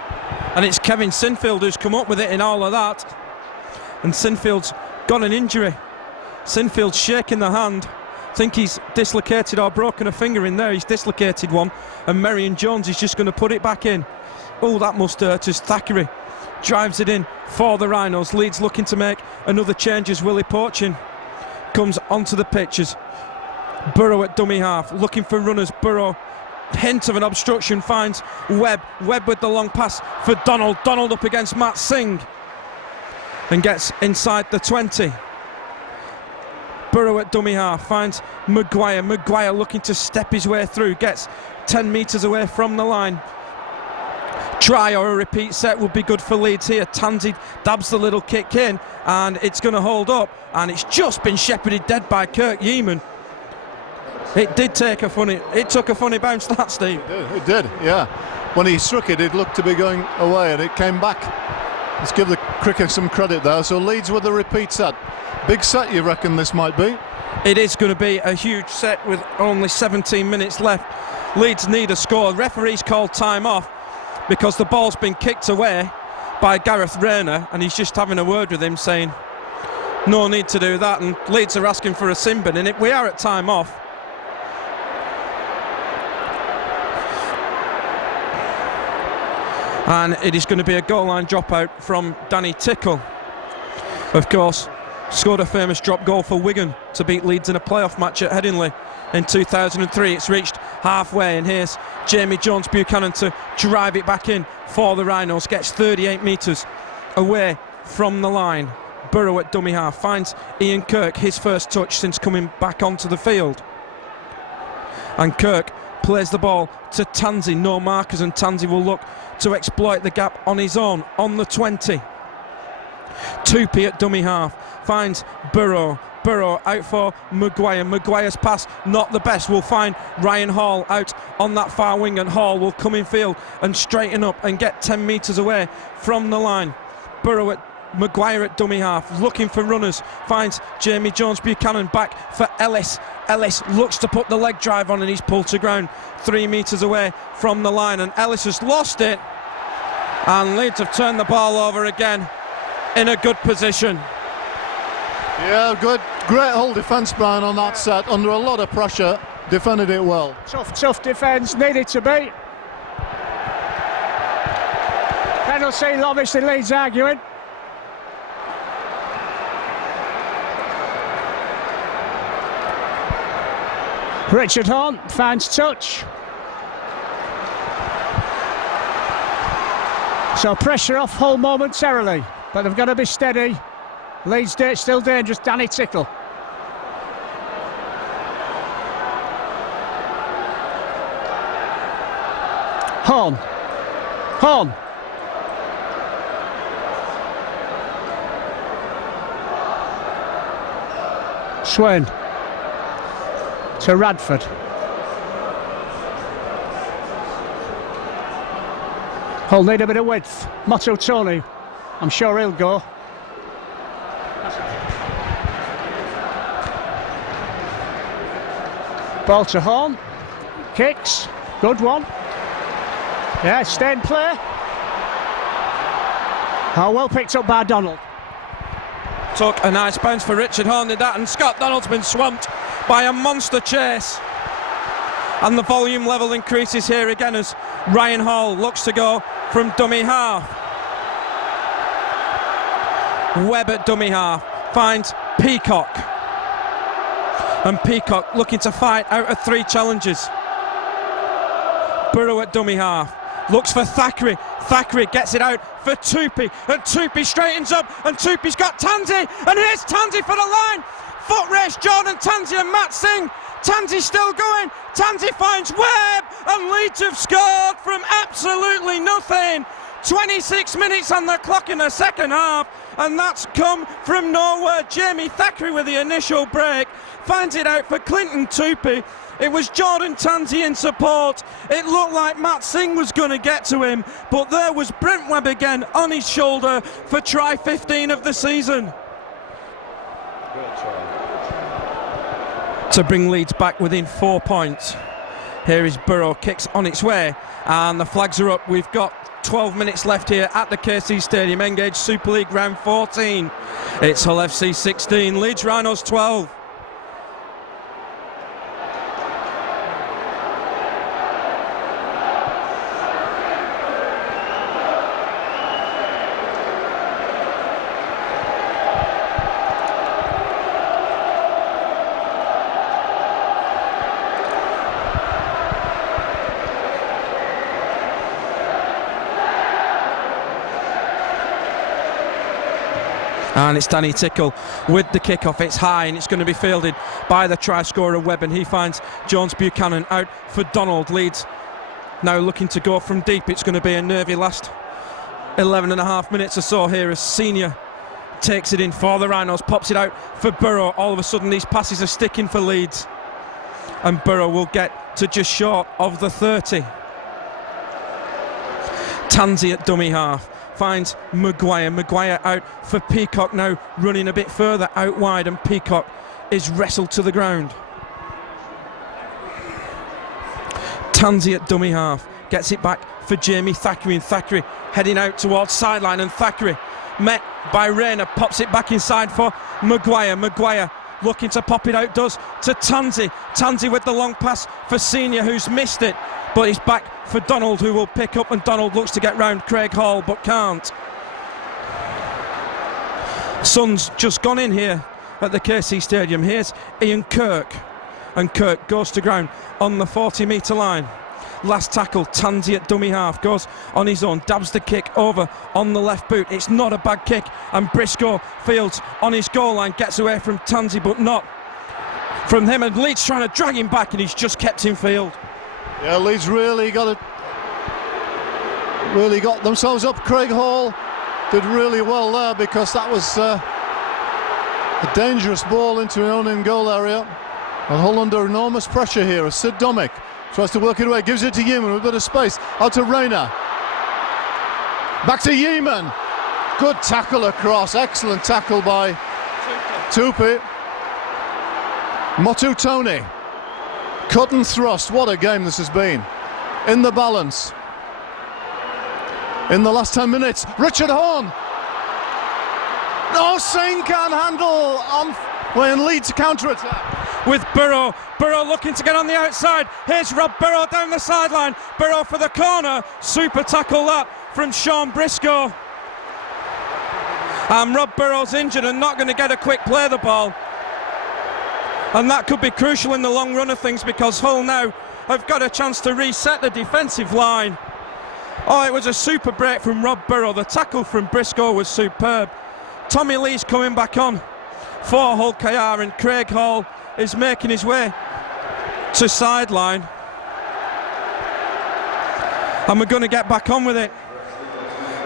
And it's Kevin Sinfield who's come up with it in all of that. And Sinfield's got an injury. Sinfield's shaking the hand. I think he's dislocated or broken a finger in there. He's dislocated one. And Marion Jones is just going to put it back in. Oh, that must hurt as Thackeray drives it in for the Rhinos. Leeds looking to make another change as Willie Porchin comes onto the pitches. Burrow at dummy half, looking for runners. Burrow, hint of an obstruction, finds Webb. Webb with the long pass for Donald. Donald up against Matt Singh and gets inside the 20. Burrow at dummy half, finds Maguire. Maguire looking to step his way through, gets 10 metres away from the line. Try or a repeat set would be good for Leeds here. Tansey dabs the little kick in and it's going to hold up, and it's just been shepherded dead by Kirk Yeaman. It took a funny bounce, that, Steve. It did, yeah. When he struck it, it looked to be going away and it came back. Let's give the cricket some credit there. So Leeds with the repeat set. Big set, you reckon this might be? It is going to be a huge set with only 17 minutes left. Leeds need a score. Referee's called time off because the ball's been kicked away by Gareth Rayner, and he's just having a word with him saying no need to do that, and Leeds are asking for a sin bin in it. We are at time off. And it is going to be a goal line dropout from Danny Tickle. Of course, scored a famous drop goal for Wigan to beat Leeds in a playoff match at Headingley in 2003. It's reached halfway, and here's Jamie Jones Buchanan to drive it back in for the Rhinos. Gets 38 metres away from the line. Burrow at dummy half finds Ian Kirk, his first touch since coming back onto the field. And Kirk plays the ball to Tansey. No markers, and Tansey will look to exploit the gap on his own on the 20. Tupy at dummy half finds Burrow. Burrow out for Maguire. Maguire's pass not the best. Will find Ryan Hall out on that far wing, and Hall will come in field and straighten up and get 10 metres away from the line. Burrow at Maguire at dummy half, looking for runners, finds Jamie Jones Buchanan back for Ellis. Ellis looks to put the leg drive on, and he's pulled to ground 3 metres away from the line, and Ellis has lost it, and Leeds have turned the ball over again in a good position. Yeah, good, great Hull defence, Brian, on that set, under a lot of pressure, defended it well. Tough defence, needed to be. Penalty, obviously Leeds arguing. Richard Horn finds touch. So pressure off Hull momentarily, but they've got to be steady. Leeds still dangerous. Danny Tickle. Horn. Swain. To Radford. Hull need a bit of width. Motto Tony, I'm sure he'll go. Ball to Horn. Kicks. Good one. Yeah, stay in play. Oh, well picked up by Donald. Took a nice bounce for Richard Horn, did that, and Scott Donald's been swamped by a monster chase. And the volume level increases here again as Ryan Hall looks to go from dummy half. Webb at dummy half finds Peacock. And Peacock looking to fight out of 3 challenges. Burrow at dummy half. Looks for Thackeray. Thackeray gets it out for Tupy. And Tupy straightens up. And Tupy's got Tansey. And here's Tansey for the line. Foot race, Jordan Tansey and Matt Singh. Tansey still going. Tansey finds Webb. and Leeds have scored from absolutely nothing. 26 minutes on the clock in the second half, and that's come from nowhere. Jamie Thackeray with the initial break finds it out for Clinton Tupi. It was Jordan Tansey in support. It looked like Matt Singh was going to get to him, but there was Brent Webb again on his shoulder for try 15 of the season. To bring Leeds back within 4 points. Here is Borough, kicks on its way, and the flags are up. We've got 12 minutes left here at the KC Stadium. Engage Super League round 14. It's Hull FC 16, Leeds Rhinos 12. And it's Danny Tickle with the kickoff. It's high and it's going to be fielded by the try scorer Webb, and he finds Jones Buchanan out for Donald. Leeds now looking to go from deep. It's going to be a nervy last 11 and a half minutes or so here as Senior takes it in for the Rhinos, pops it out for Borough. All of a sudden these passes are sticking for Leeds, and Borough will get to just short of the 30. Tansey at dummy half finds Maguire out for Peacock, now running a bit further out wide, and Peacock is wrestled to the ground. Tansey at dummy half gets it back for Jamie Thackeray, and Thackeray heading out towards sideline, and Thackeray met by Rayner, pops it back inside for Maguire looking to pop it out, does to Tansey with the long pass for Senior, who's missed it, but he's back for Donald, who will pick up, and Donald looks to get round Craig Hall but can't. Sun's just gone in here at the KC Stadium. Here's Ian Kirk, and Kirk goes to ground on the 40-metre line. Last tackle, Tansey at dummy half, goes on his own, dabs the kick over on the left boot. It's not a bad kick, and Briscoe fields on his goal line, gets away from Tansey but not from him, and Leeds trying to drag him back, and he's just kept in field. Yeah, Leeds really got themselves up. Craig Hall did really well there, because that was a dangerous ball into an own goal area. And Hull under enormous pressure here as Sid Domick tries to work it away, gives it to Yeaman with a bit of space, out to Rayner, back to Yeaman, good tackle across, excellent tackle by Tupi. Motu Tony, cut and thrust, what a game this has been. In the balance in the last 10 minutes, Richard Horn, no, Singh can't handle on when Leeds counter-attack. With Borough looking to get on the outside. Here's Rob Borough down the sideline. Borough for the corner. Super tackle that from Sean Briscoe. And Rob Borough's injured and not going to get a quick play of the ball. And that could be crucial in the long run of things, because Hull now have got a chance to reset the defensive line. Oh, it was a super break from Rob Borough. The tackle from Briscoe was superb. Tommy Lee's coming back on for Hull KR, and Craig Hall is making his way to sideline, and we're going to get back on with it.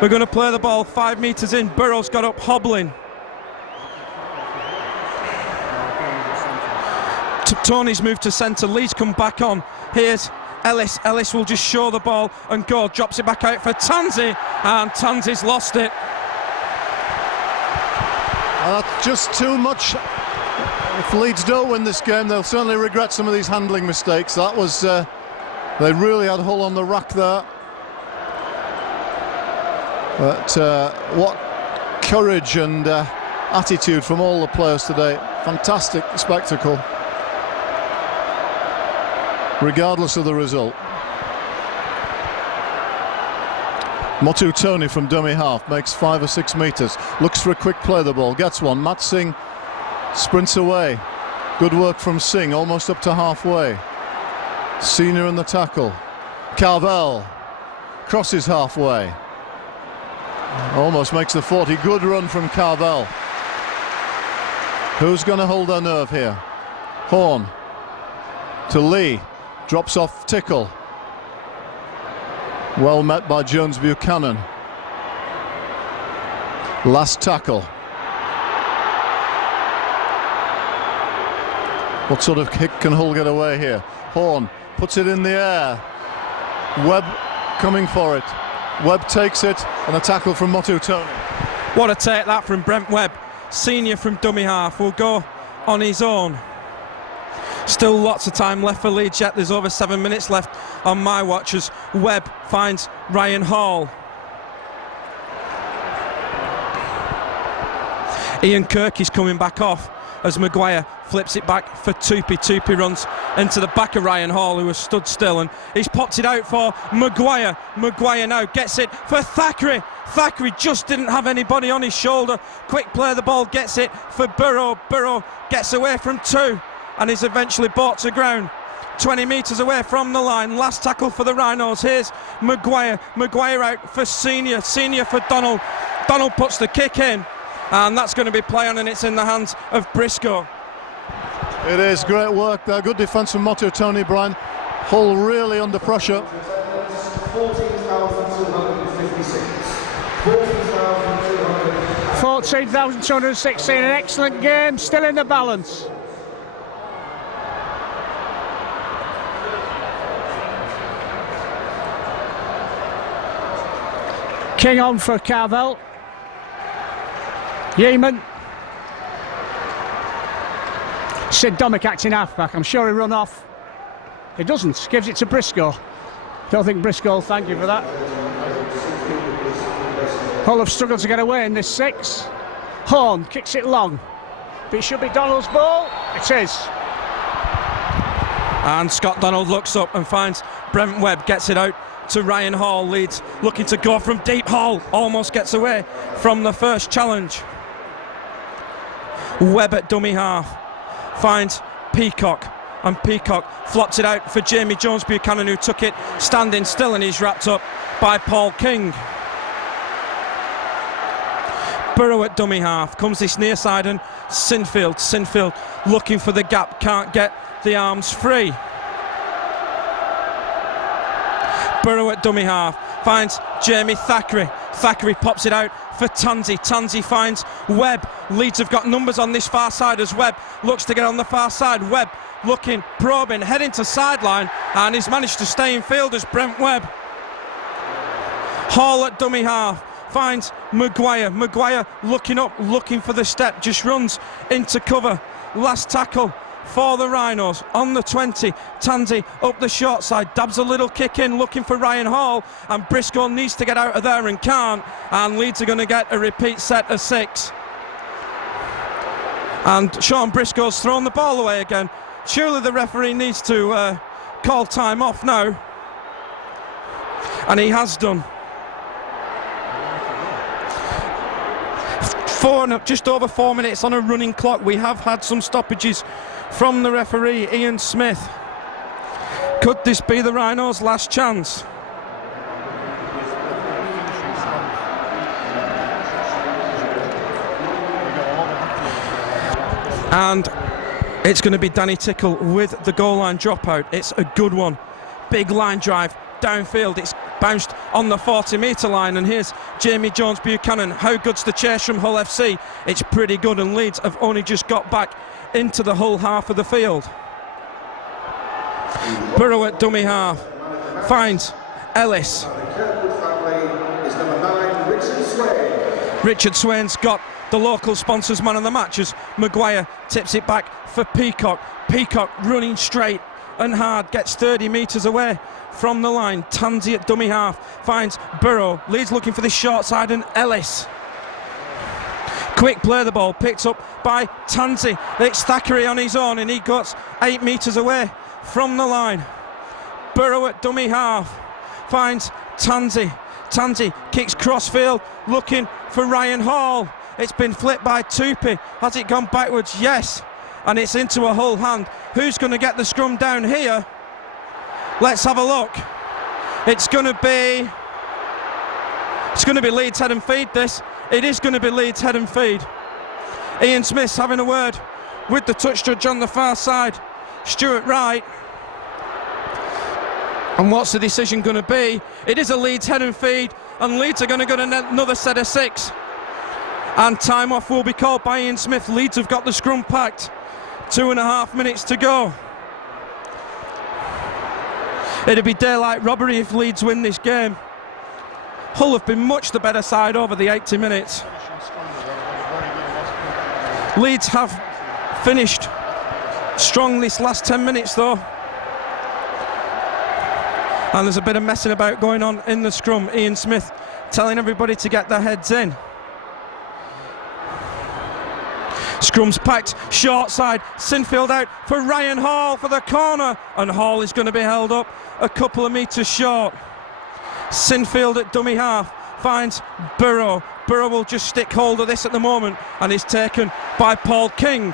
We're going to play the ball 5 metres in. Burrow's got up hobbling. Tony's moved to centre. Leeds come back on. Here's Ellis. Ellis will just show the ball and go. Drops it back out for Tansey, and Tansey's lost it. That's just too much. If Leeds don't win this game, they'll certainly regret some of these handling mistakes. That was, they really had Hull on the rack there. But what courage and attitude from all the players today. Fantastic spectacle, regardless of the result. Motu Tony from dummy half makes 5 or 6 metres, looks for a quick play of the ball, gets one. Matt Singh sprints away. Good work from Singh, almost up to halfway. Senior in the tackle. Carvel crosses halfway. Almost makes the 40. Good run from Carvel. Who's going to hold their nerve here? Horn to Lee. Drops off Tickle. Well met by Jones Buchanan. Last tackle. What sort of kick can Hull get away here? Horn puts it in the air. Webb coming for it. Webb takes it, and a tackle from Motu Tony. What a take that from Brent Webb. Senior from dummy half will go on his own. Still lots of time left for Leeds yet. There's over 7 minutes left on my watch as Webb finds Ryan Hall. Ian Kirk is coming back off as Maguire flips it back for Tupi. Tupi runs into the back of Ryan Hall, who has stood still, and he's popped it out for Maguire. Maguire now gets it for Thackeray. Thackeray just didn't have anybody on his shoulder. Quick play, the ball gets it for Burrow. Burrow gets away from two and is eventually brought to ground 20 metres away from the line. Last tackle for the Rhinos. Here's Maguire. Maguire out for Senior. Senior for Donald. Donald puts the kick in, and that's going to be play on, and it's in the hands of Briscoe. It is great work there. Good defence from Motu Tony, Brian. Hull really under pressure. 14,216, an excellent game, still in the balance. King on for Carvel. Yeaman. Sid Domick acting halfback. I'm sure he run off. He doesn't. Gives it to Briscoe. Don't think Briscoe will thank you for that. Hull have struggled to get away in this 6. Horn kicks it long. But it should be Donald's ball. It is. And Scott Donald looks up and finds Brent Webb, gets it out to Ryan Hall. Leeds looking to go from deep. Hall almost gets away from the first challenge. Webb at dummy half finds Peacock, and Peacock flops it out for Jamie Jones Buchanan, who took it standing still, and he's wrapped up by Paul King. Burrow at dummy half, comes this near side, and Sinfield looking for the gap, can't get the arms free. Burrow at dummy half finds Jamie Thackeray. Thackeray pops it out for Tansey. Tansey finds Webb. Leeds have got numbers on this far side as Webb looks to get on the far side. Webb looking, probing, heading to sideline, and he's managed to stay in field as Brent Webb. Hall at dummy half finds Maguire. Maguire looking up, looking for the step, just runs into cover. Last tackle for the Rhinos on the 20. Tansey up the short side, dabs a little kick in, looking for Ryan Hall, and Briscoe needs to get out of there and can't, and Leeds are going to get a repeat set of 6. And Sean Briscoe's thrown the ball away again. Surely the referee needs to call time off now, and he has done. Just over 4 minutes on a running clock. We have had some stoppages from the referee, Ian Smith. Could this be the Rhinos' last chance? And it's going to be Danny Tickle with the goal line dropout. It's a good one. Big line drive downfield. It's bounced on the 40-metre line, and here's Jamie Jones Buchanan. How good's the chase from Hull FC? It's pretty good, and Leeds have only just got back into the Hull half of the field. Burrow at dummy half finds Ellis. Richard Swain's got the local sponsors man of the match as Maguire tips it back for Peacock. Peacock running straight and hard, gets 30 metres away from the line. Tansey at dummy half finds Burrow. Leeds looking for this short side, and Ellis. Quick play, the ball picked up by Tansey. It's Thackeray on his own, and he got 8 metres away from the line. Burrow at dummy half finds Tansey. Tansey kicks crossfield, looking for Ryan Hall. It's been flipped by Tupi. Has it gone backwards? Yes. And it's into a Hull hand. Who's going to get the scrum down here? Let's have a look. It's going to be Leeds head and feed this. It is going to be Leeds head and feed. Ian Smith's having a word with the touch judge on the far side, Stuart Wright. And what's the decision going to be? It is a Leeds head and feed, and Leeds are going to get another set of 6. And time off will be called by Ian Smith. Leeds have got the scrum packed. 2.5 minutes to go. It'd be daylight robbery if Leeds win this game. Hull have been much the better side over the 80 minutes. Leeds have finished strong this last 10 minutes though. And there's a bit of messing about going on in the scrum. Ian Smith telling everybody to get their heads in. Scrum's packed, short side, Sinfield out for Ryan Hall for the corner, and Hall is going to be held up a couple of metres short. Sinfield at dummy half finds Burrow. Burrow will just stick hold of this at the moment and is taken by Paul King.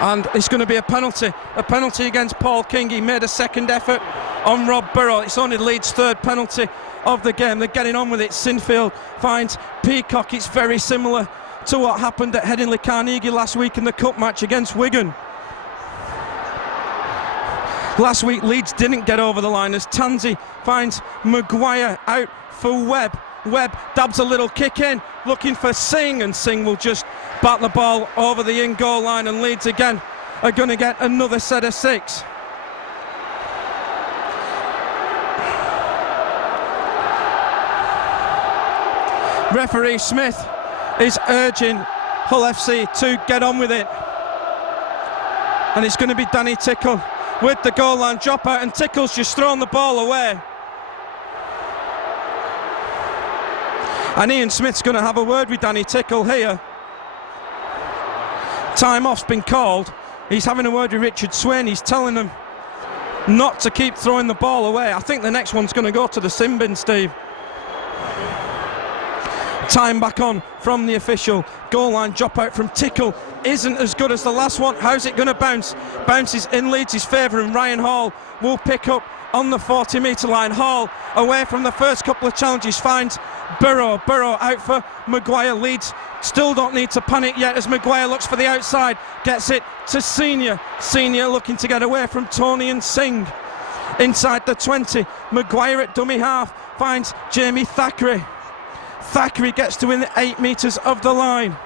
And it's going to be a penalty against Paul King. He made a second effort on Rob Burrow. It's only Leeds' third penalty of the game. They're getting on with it. Sinfield finds Peacock. It's very similar to what happened at Headingley Carnegie last week in the cup match against Wigan. Last week Leeds didn't get over the line as Tansey finds Maguire out for Webb. Webb dabs a little kick in, looking for Singh, and Singh will just bat the ball over the in-goal line, and Leeds again are going to get another set of 6. Referee Smith is urging Hull FC to get on with it, and it's going to be Danny Tickle with the goal line drop out, and Tickle's just thrown the ball away. And Ian Smith's going to have a word with Danny Tickle here. Time off's been called. He's having a word with Richard Swain. He's telling him not to keep throwing the ball away. I think the next one's going to go to the sin bin, Steve. Time back on from the official. Goal line drop out from Tickle isn't as good as the last one. How's it going to bounce? Bounces in Leeds' favour, and Ryan Hall will pick up on the 40-metre line. Hall, away from the first couple of challenges, finds Burrow. Burrow out for Maguire. Leeds still don't need to panic yet as Maguire looks for the outside. Gets it to Senior. Senior looking to get away from Tony and Singh. Inside the 20, Maguire at dummy half finds Jamie Thackeray. Thackeray gets to within 8 metres of the line.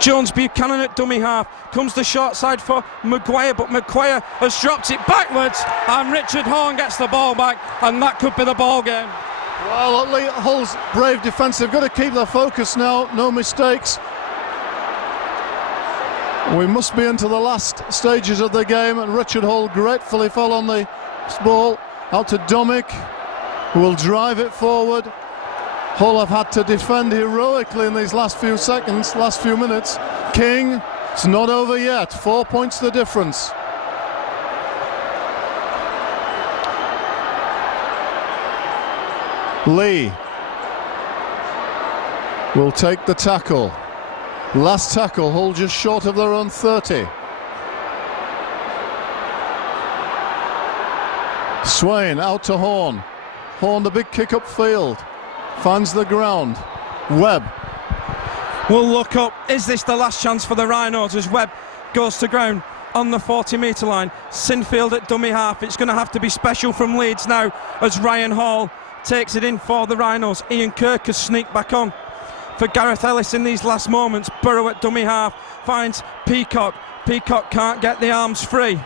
Jones Buchanan at dummy half. Comes the short side for Maguire, but Maguire has dropped it backwards, and Richard Horn gets the ball back, and that could be the ball game. Well, Hull's brave defence, they've got to keep their focus now, no mistakes. We must be into the last stages of the game, and Richard Hall gratefully fell on the ball. Out to Domick, who will drive it forward. Hull have had to defend heroically in these last few seconds, last few minutes. King, it's not over yet. 4 points the difference. Lee will take the tackle. Last tackle, Hull just short of their own 30. Swain out to Horn. Horn, the big kick upfield. Finds the ground. Webb will look up. Is this the last chance for the Rhinos as Webb goes to ground on the 40-metre line? Sinfield at dummy half. It's going to have to be special from Leeds now as Ryan Hall takes it in for the Rhinos. Ian Kirk has sneaked back on for Gareth Ellis in these last moments. Burrow at dummy half finds Peacock. Peacock can't get the arms free.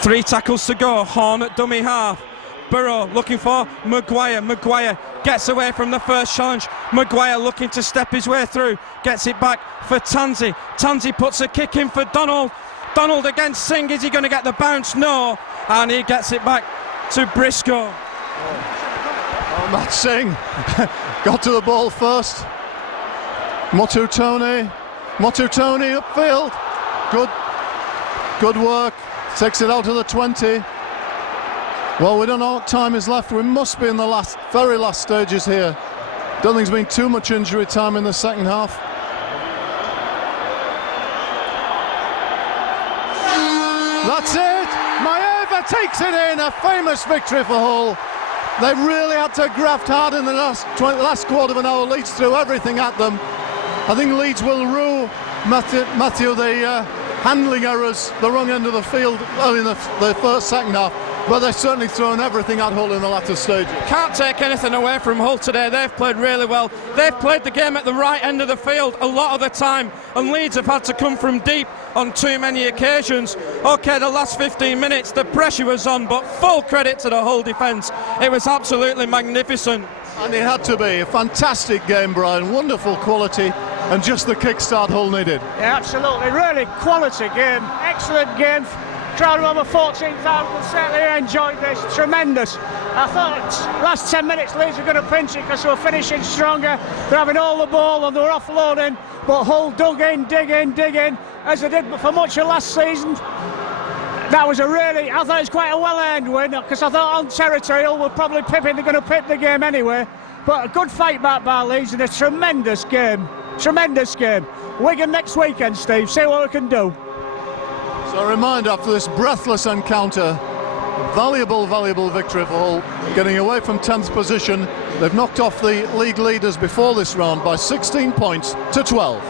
3 tackles to go. Horn at dummy half. Burrow looking for Maguire. Maguire gets away from the first challenge. Maguire looking to step his way through. Gets it back for Tansey. Tansey puts a kick in for Donald. Donald against Singh. Is he going to get the bounce? No. And he gets it back to Briscoe. Oh, Matt Singh got to the ball first. Motu Tony upfield. Good work. Takes it out to the 20. Well, we don't know what time is left. We must be in the very last stages here. Don't think there's been too much injury time in the second half. That's it! Maeva takes it in, a famous victory for Hull. They really had to graft hard in the last quarter of an hour. Leeds threw everything at them. I think Leeds will rue Matthew, the handling errors, the wrong end of the field early in the second half, but they've certainly thrown everything at Hull in the latter stages. Can't take anything away from Hull today. They've played really well. They've played the game at the right end of the field a lot of the time, and Leeds have had to come from deep on too many occasions. OK, the last 15 minutes, the pressure was on, but full credit to the Hull defence. It was absolutely magnificent. And it had to be a fantastic game, Brian. Wonderful quality, and just the kickstart Hull needed. Yeah, absolutely. Really quality game. Excellent game. Crowd of over 14,000 certainly enjoyed this. Tremendous. I thought last 10 minutes Leeds were going to pinch it because they were finishing stronger. They're having all the ball and they were offloading. But Hull dug in, dig in, as they did for much of last season. That was I thought it was quite a well-earned win, because I thought on territory Hull were probably they're going to pip the game anyway. But a good fight back by Leeds and a tremendous game. Tremendous game. Wigan next weekend, Steve. See what we can do. So a reminder, after this breathless encounter, valuable victory for Hull, getting away from 10th position. They've knocked off the league leaders before this round by 16 points to 12.